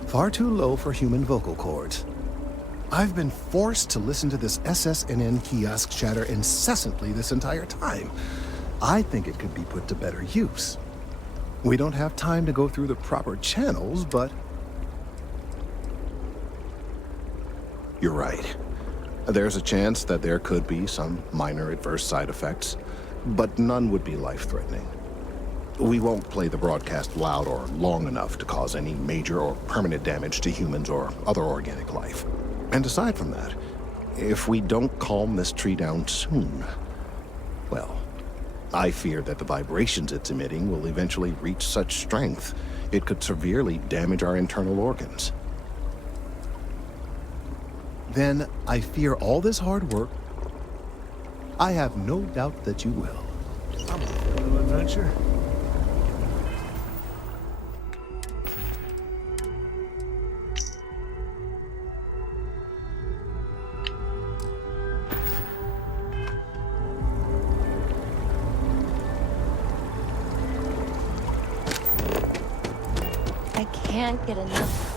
Far too low for human vocal cords. I've been forced to listen to this SSNN kiosk chatter incessantly this entire time. I think it could be put to better use. We don't have time to go through the proper channels, but... You're right. There's a chance that there could be some minor adverse side effects, but none would be life-threatening. We won't play the broadcast loud or long enough to cause any major or permanent damage to humans or other organic life. And aside from that, if we don't calm this tree down soon, well, I fear that the vibrations it's emitting will eventually reach such strength it could severely damage our internal organs. Then I fear all this hard work. I have no doubt that you will. I'm up for a little adventure. I can't get enough.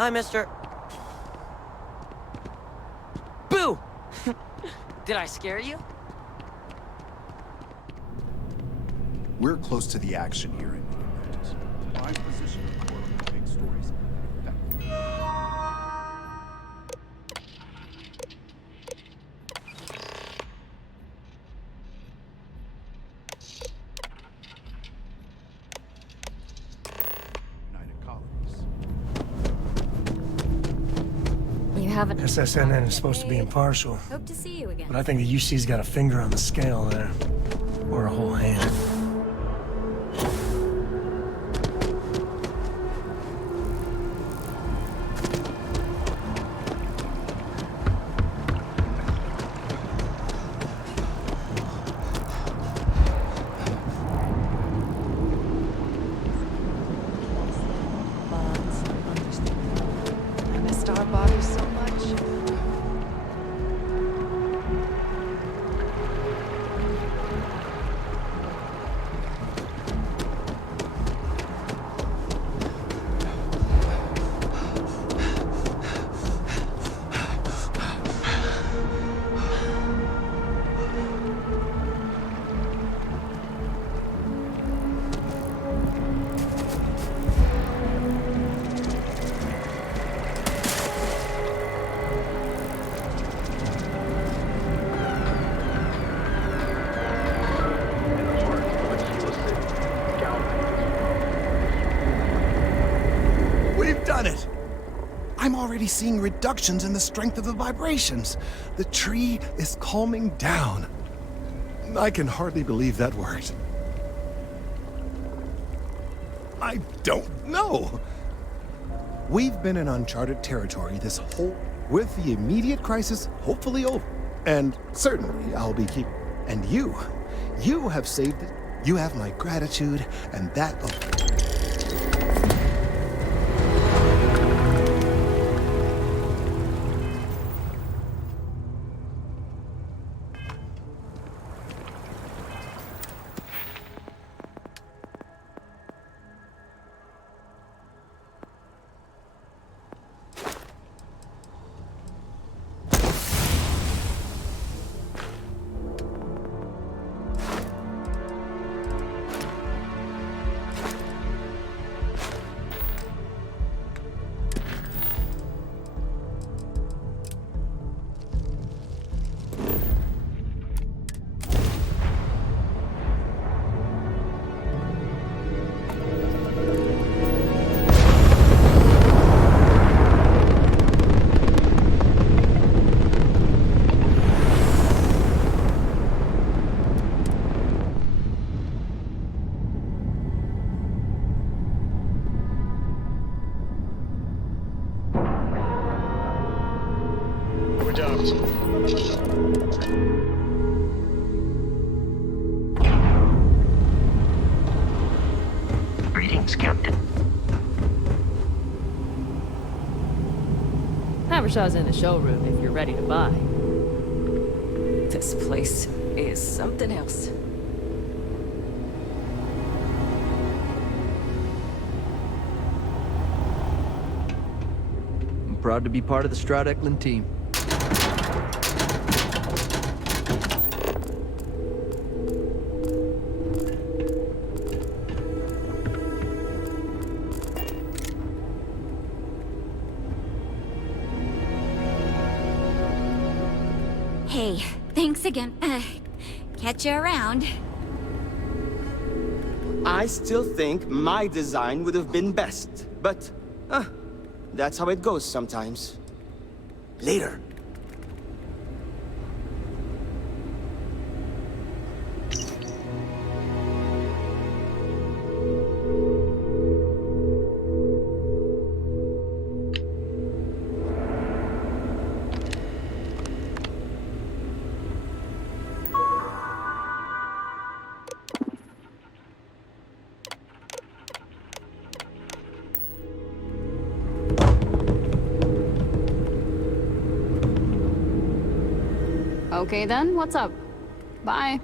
Hi, mister. Boo! Did I scare you? We're close to the action here in the Apprentice. My position in court with big stories. United Colonies. You haven't. SSNN is supposed to be impartial, Hope to see you again. but I think the UC's got a finger on the scale there. Or a whole hand. I miss our bodies so much. We've done it! I'm already seeing reductions in the strength of the vibrations. The tree is calming down. I can hardly believe that worked. I don't know. We've been in uncharted territory this whole... with the immediate crisis hopefully over. And certainly I'll be keeping... And you have saved it. You have my gratitude, and that of... We're docked. Greetings, Captain. Havershaw's in the showroom if you're ready to buy. This place is something else. I'm proud to be part of the Stroud Eklund team. Hey, thanks again. Catch you around. I still think my design would have been best, but that's how it goes sometimes. Later. Okay then, what's up? Bye.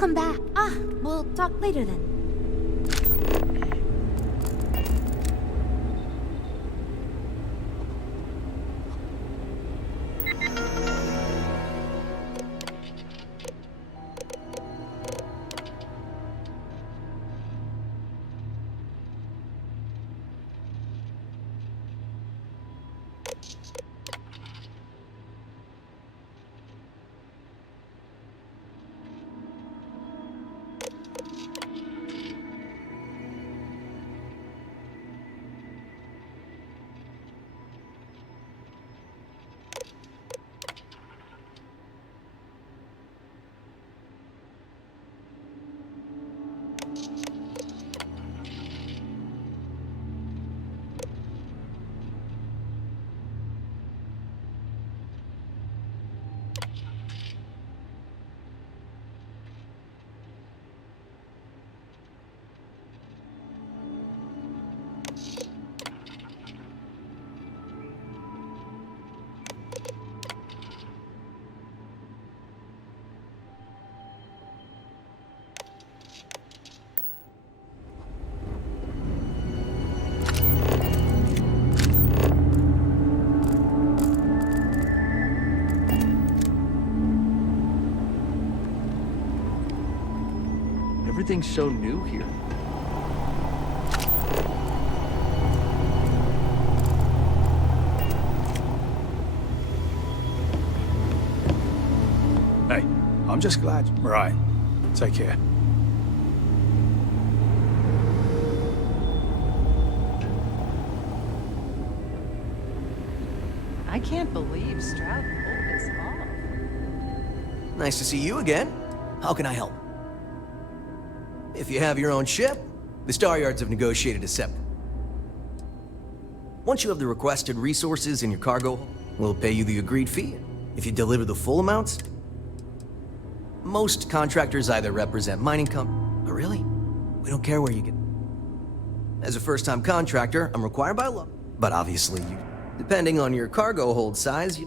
Welcome back. We'll talk later then. Everything's so new here. Hey, I'm just glad. Right. Take care. I can't believe Stroud pulled this off. Nice to see you again. How can I help? If you have your own ship, the Star Yards have negotiated a separate. Once you have the requested resources in your cargo, we'll pay you the agreed fee. If you deliver the full amounts, most contractors either represent mining companies. Oh, really? We don't care where you get. As a first-time contractor, I'm required by law. But obviously, depending on your cargo hold size,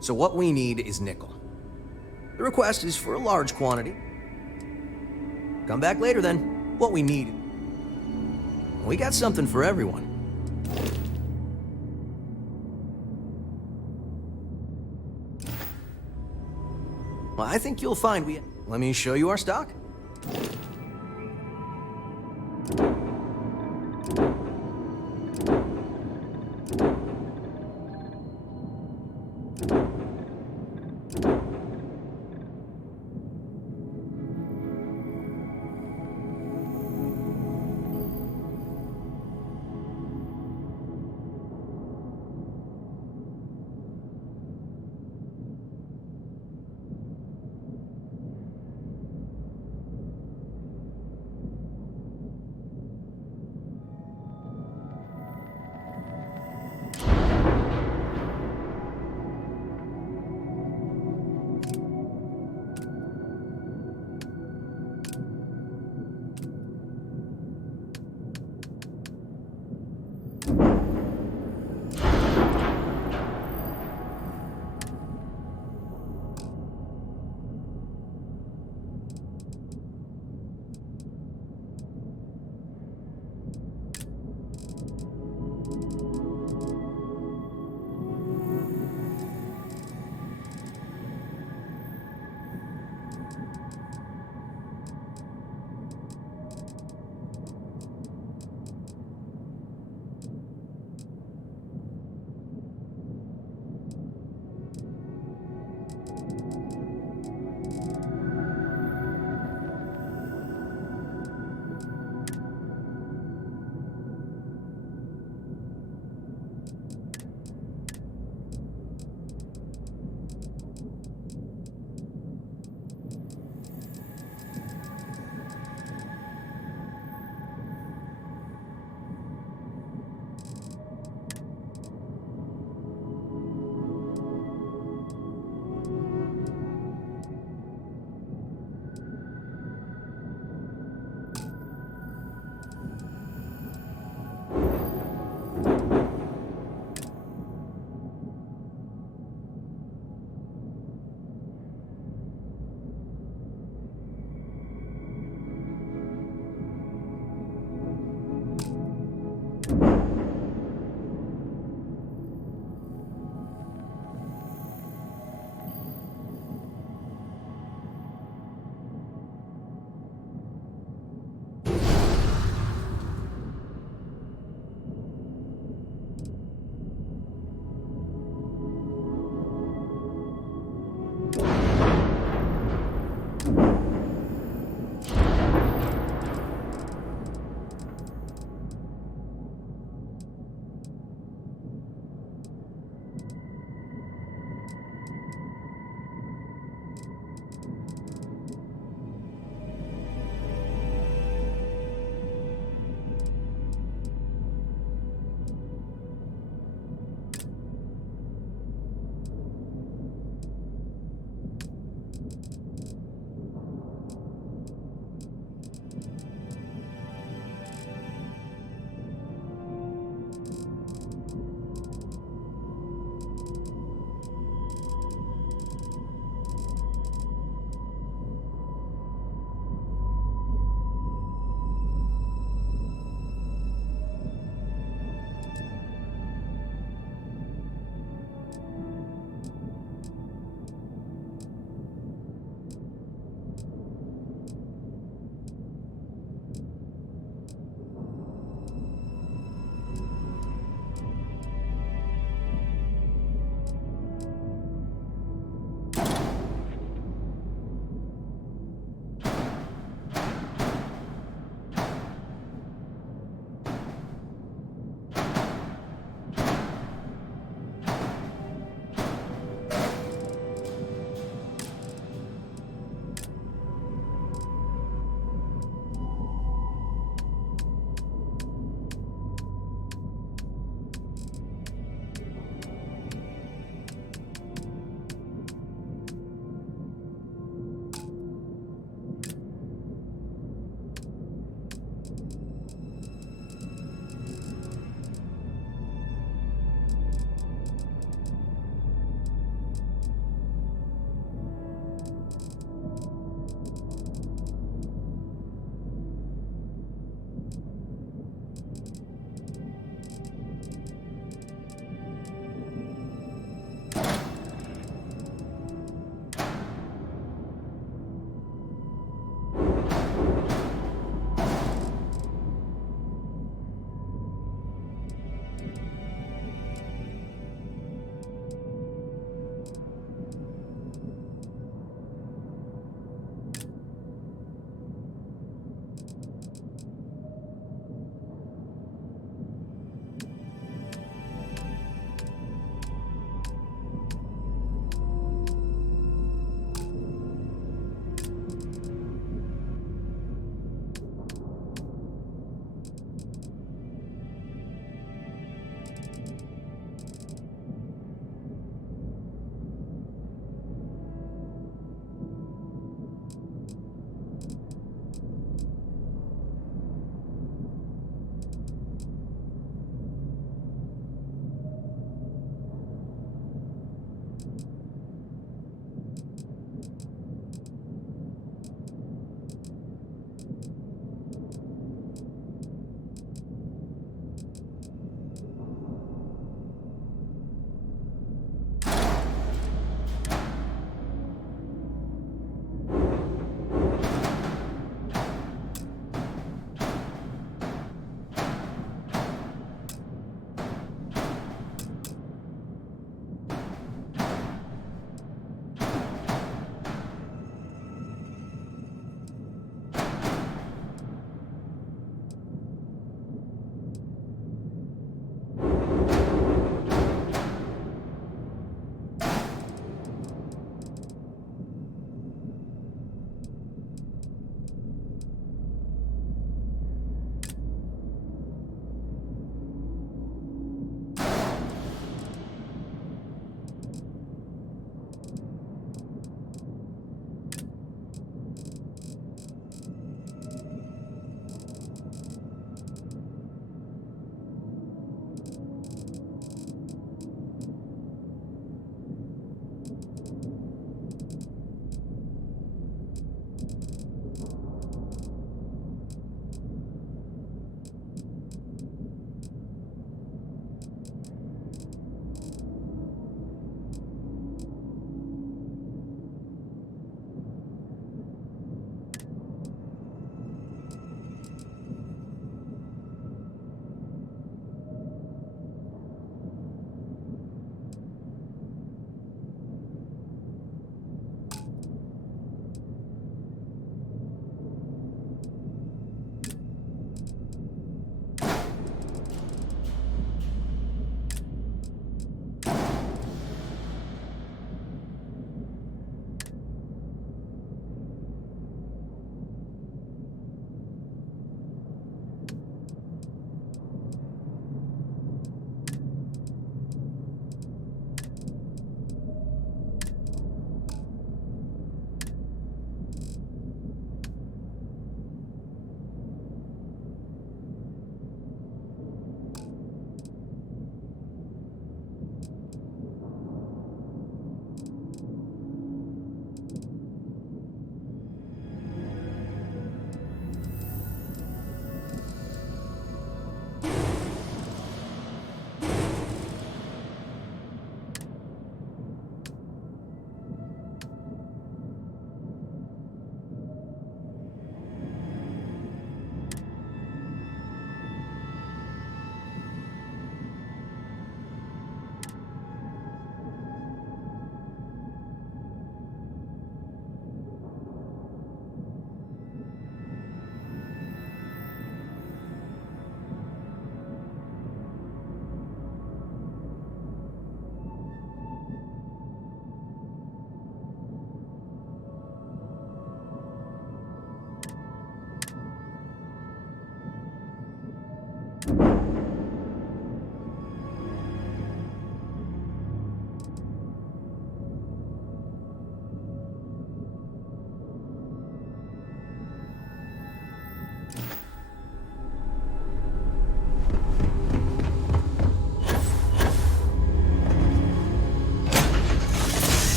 so what we need is nickel. The request is for a large quantity. Come back later then. What we need. We got something for everyone. Well, I think you'll find we... Let me show you our stock.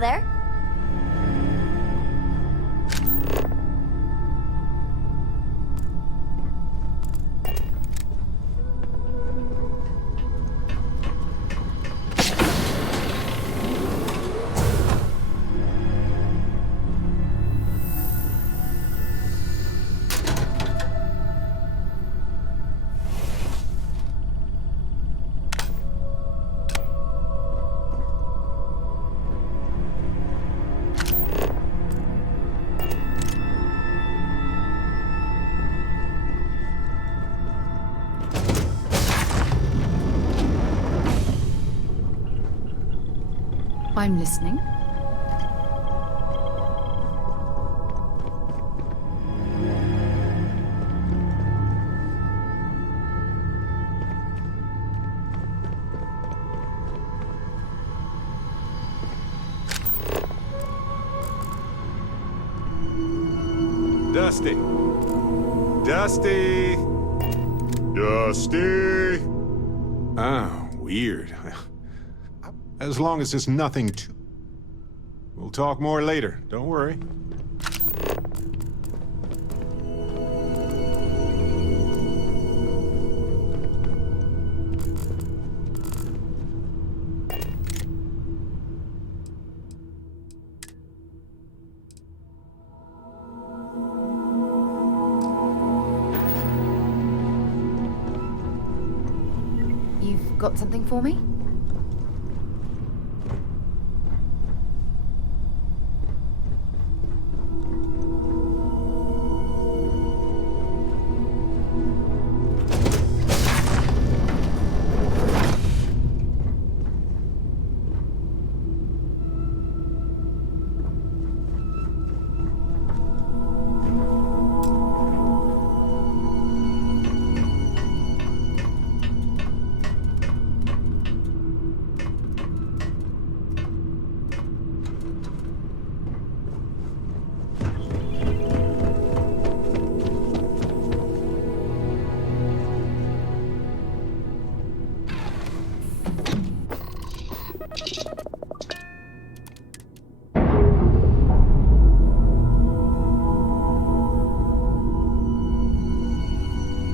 there? I'm listening. Dusty. Dusty. Dusty. Ah, weird. As long as there's nothing to... We'll talk more later. Don't worry. You've got something for me?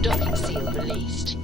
Docking seal released.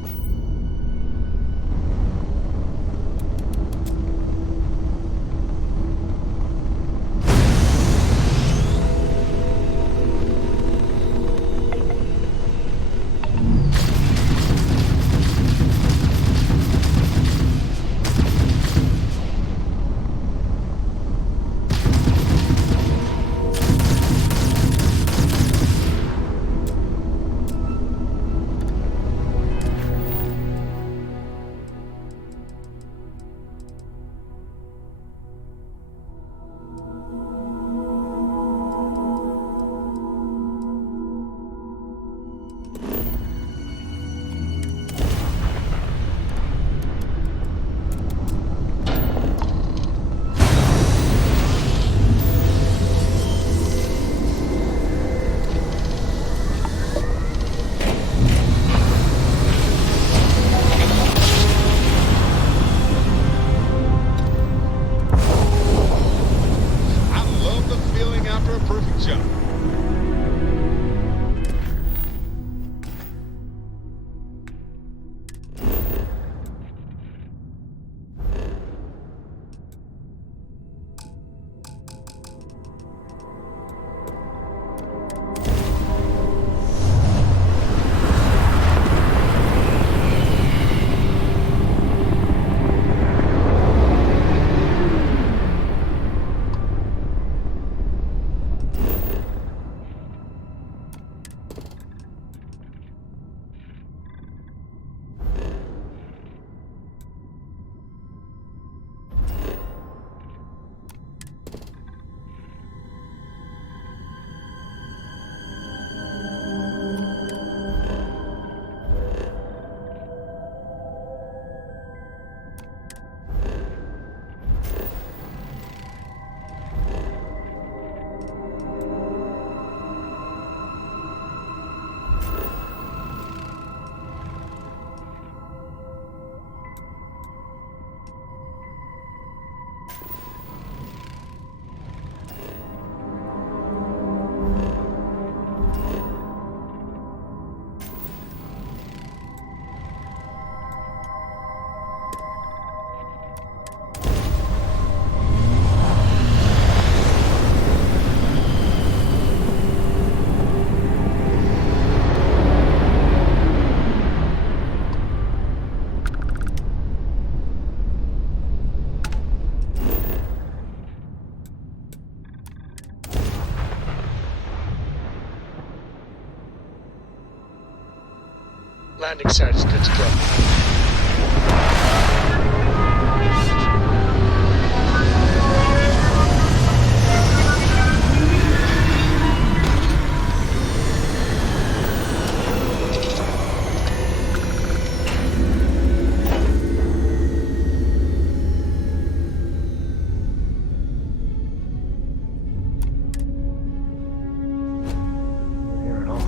Landing site is good to go. Here at all.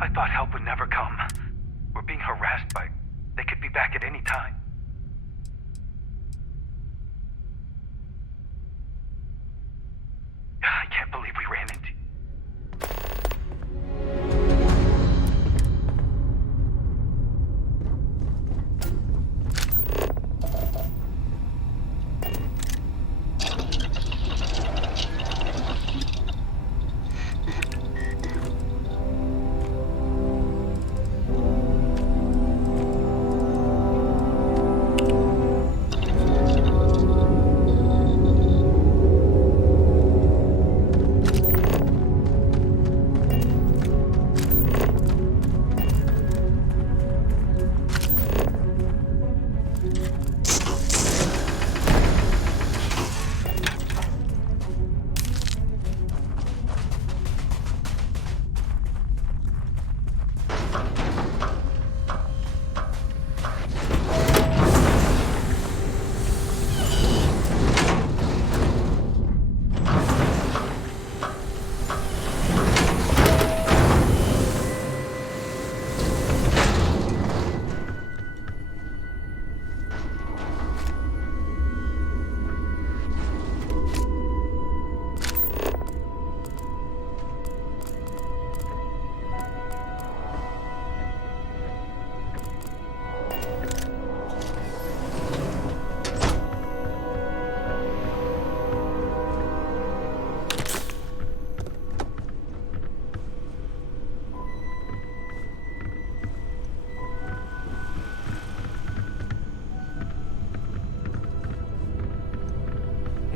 I thought help would never come. We're being harassed by... They could be back at any time. I can't believe we ran into...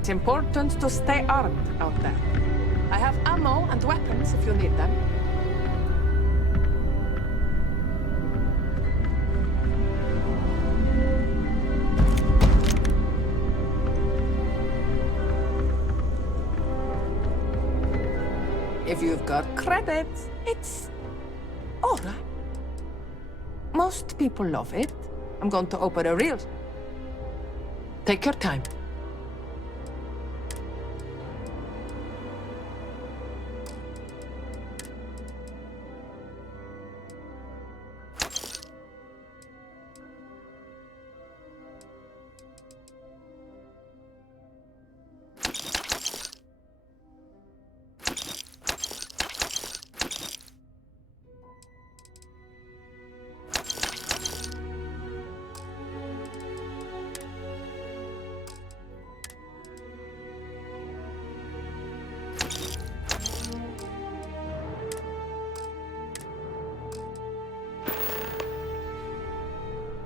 It's important to stay armed out there. I have ammo and weapons if you need them. If you've got credits, it's all right. Most people love it. I'm going to open a real... Take your time.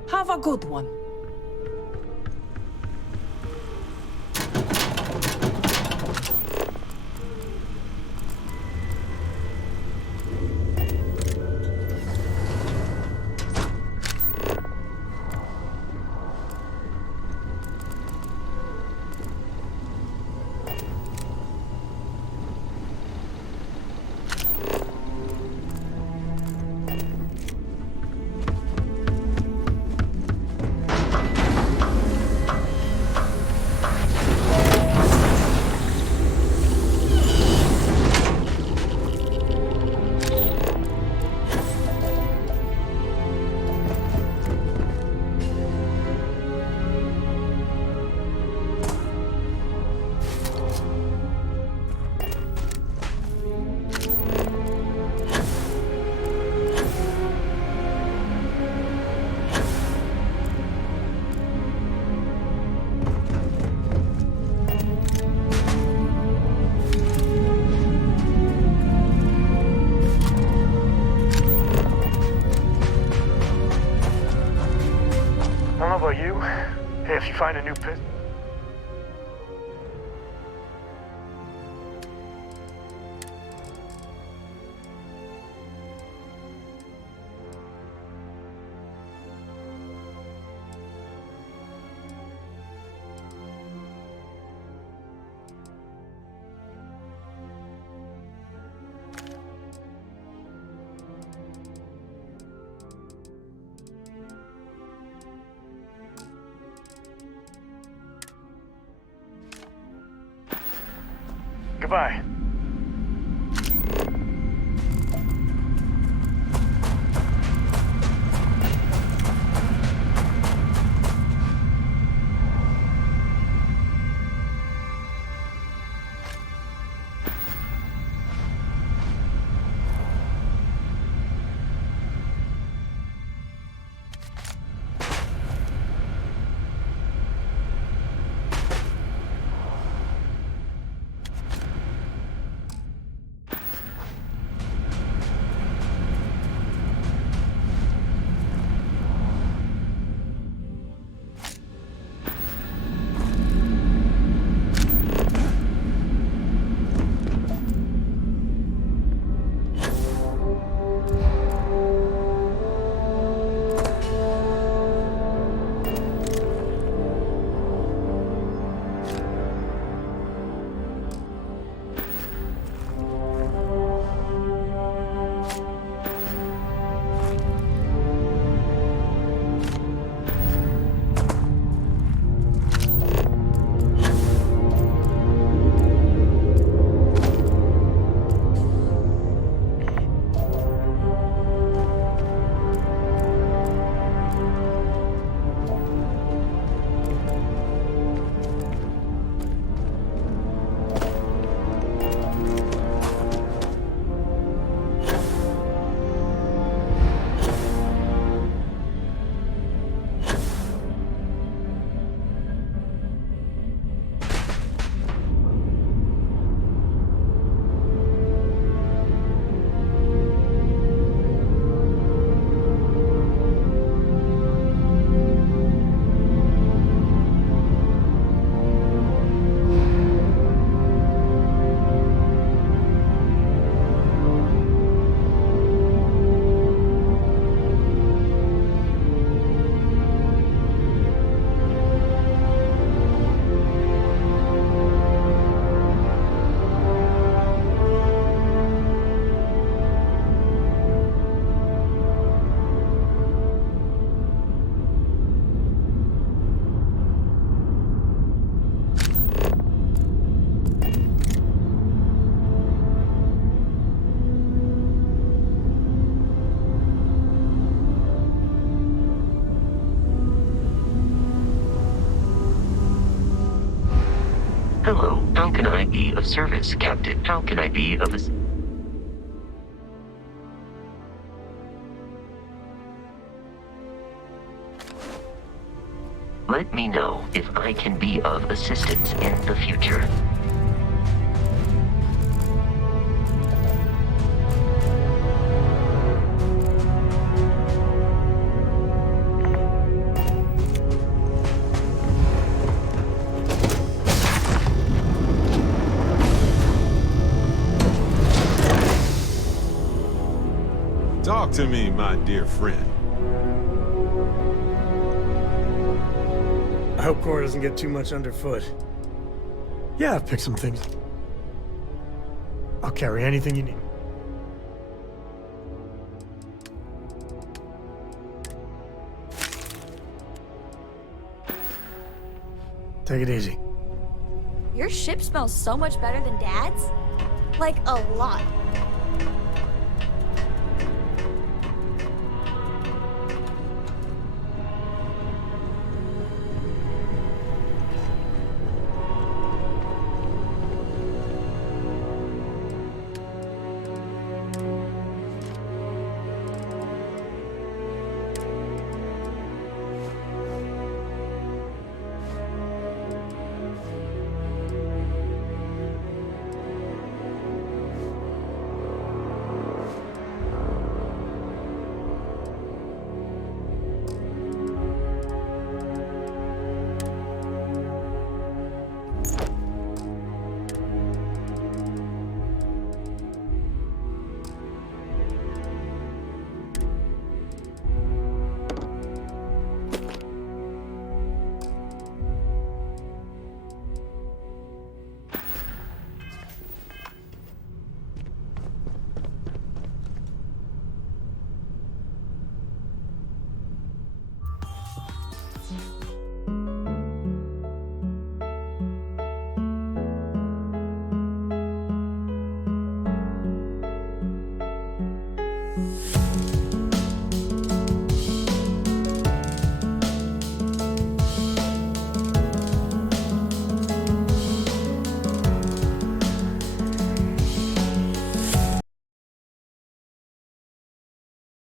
Have a good one. I don't know about you. Hey, if you find a new pistol. Goodbye. Hello, how can I be of service, Captain? How can I be of assistance? Let me know if I can be of assistance in the future. Talk to me, my dear friend. I hope Cora doesn't get too much underfoot. Yeah, I've picked some things. I'll carry anything you need. Take it easy. Your ship smells so much better than Dad's? Like, a lot.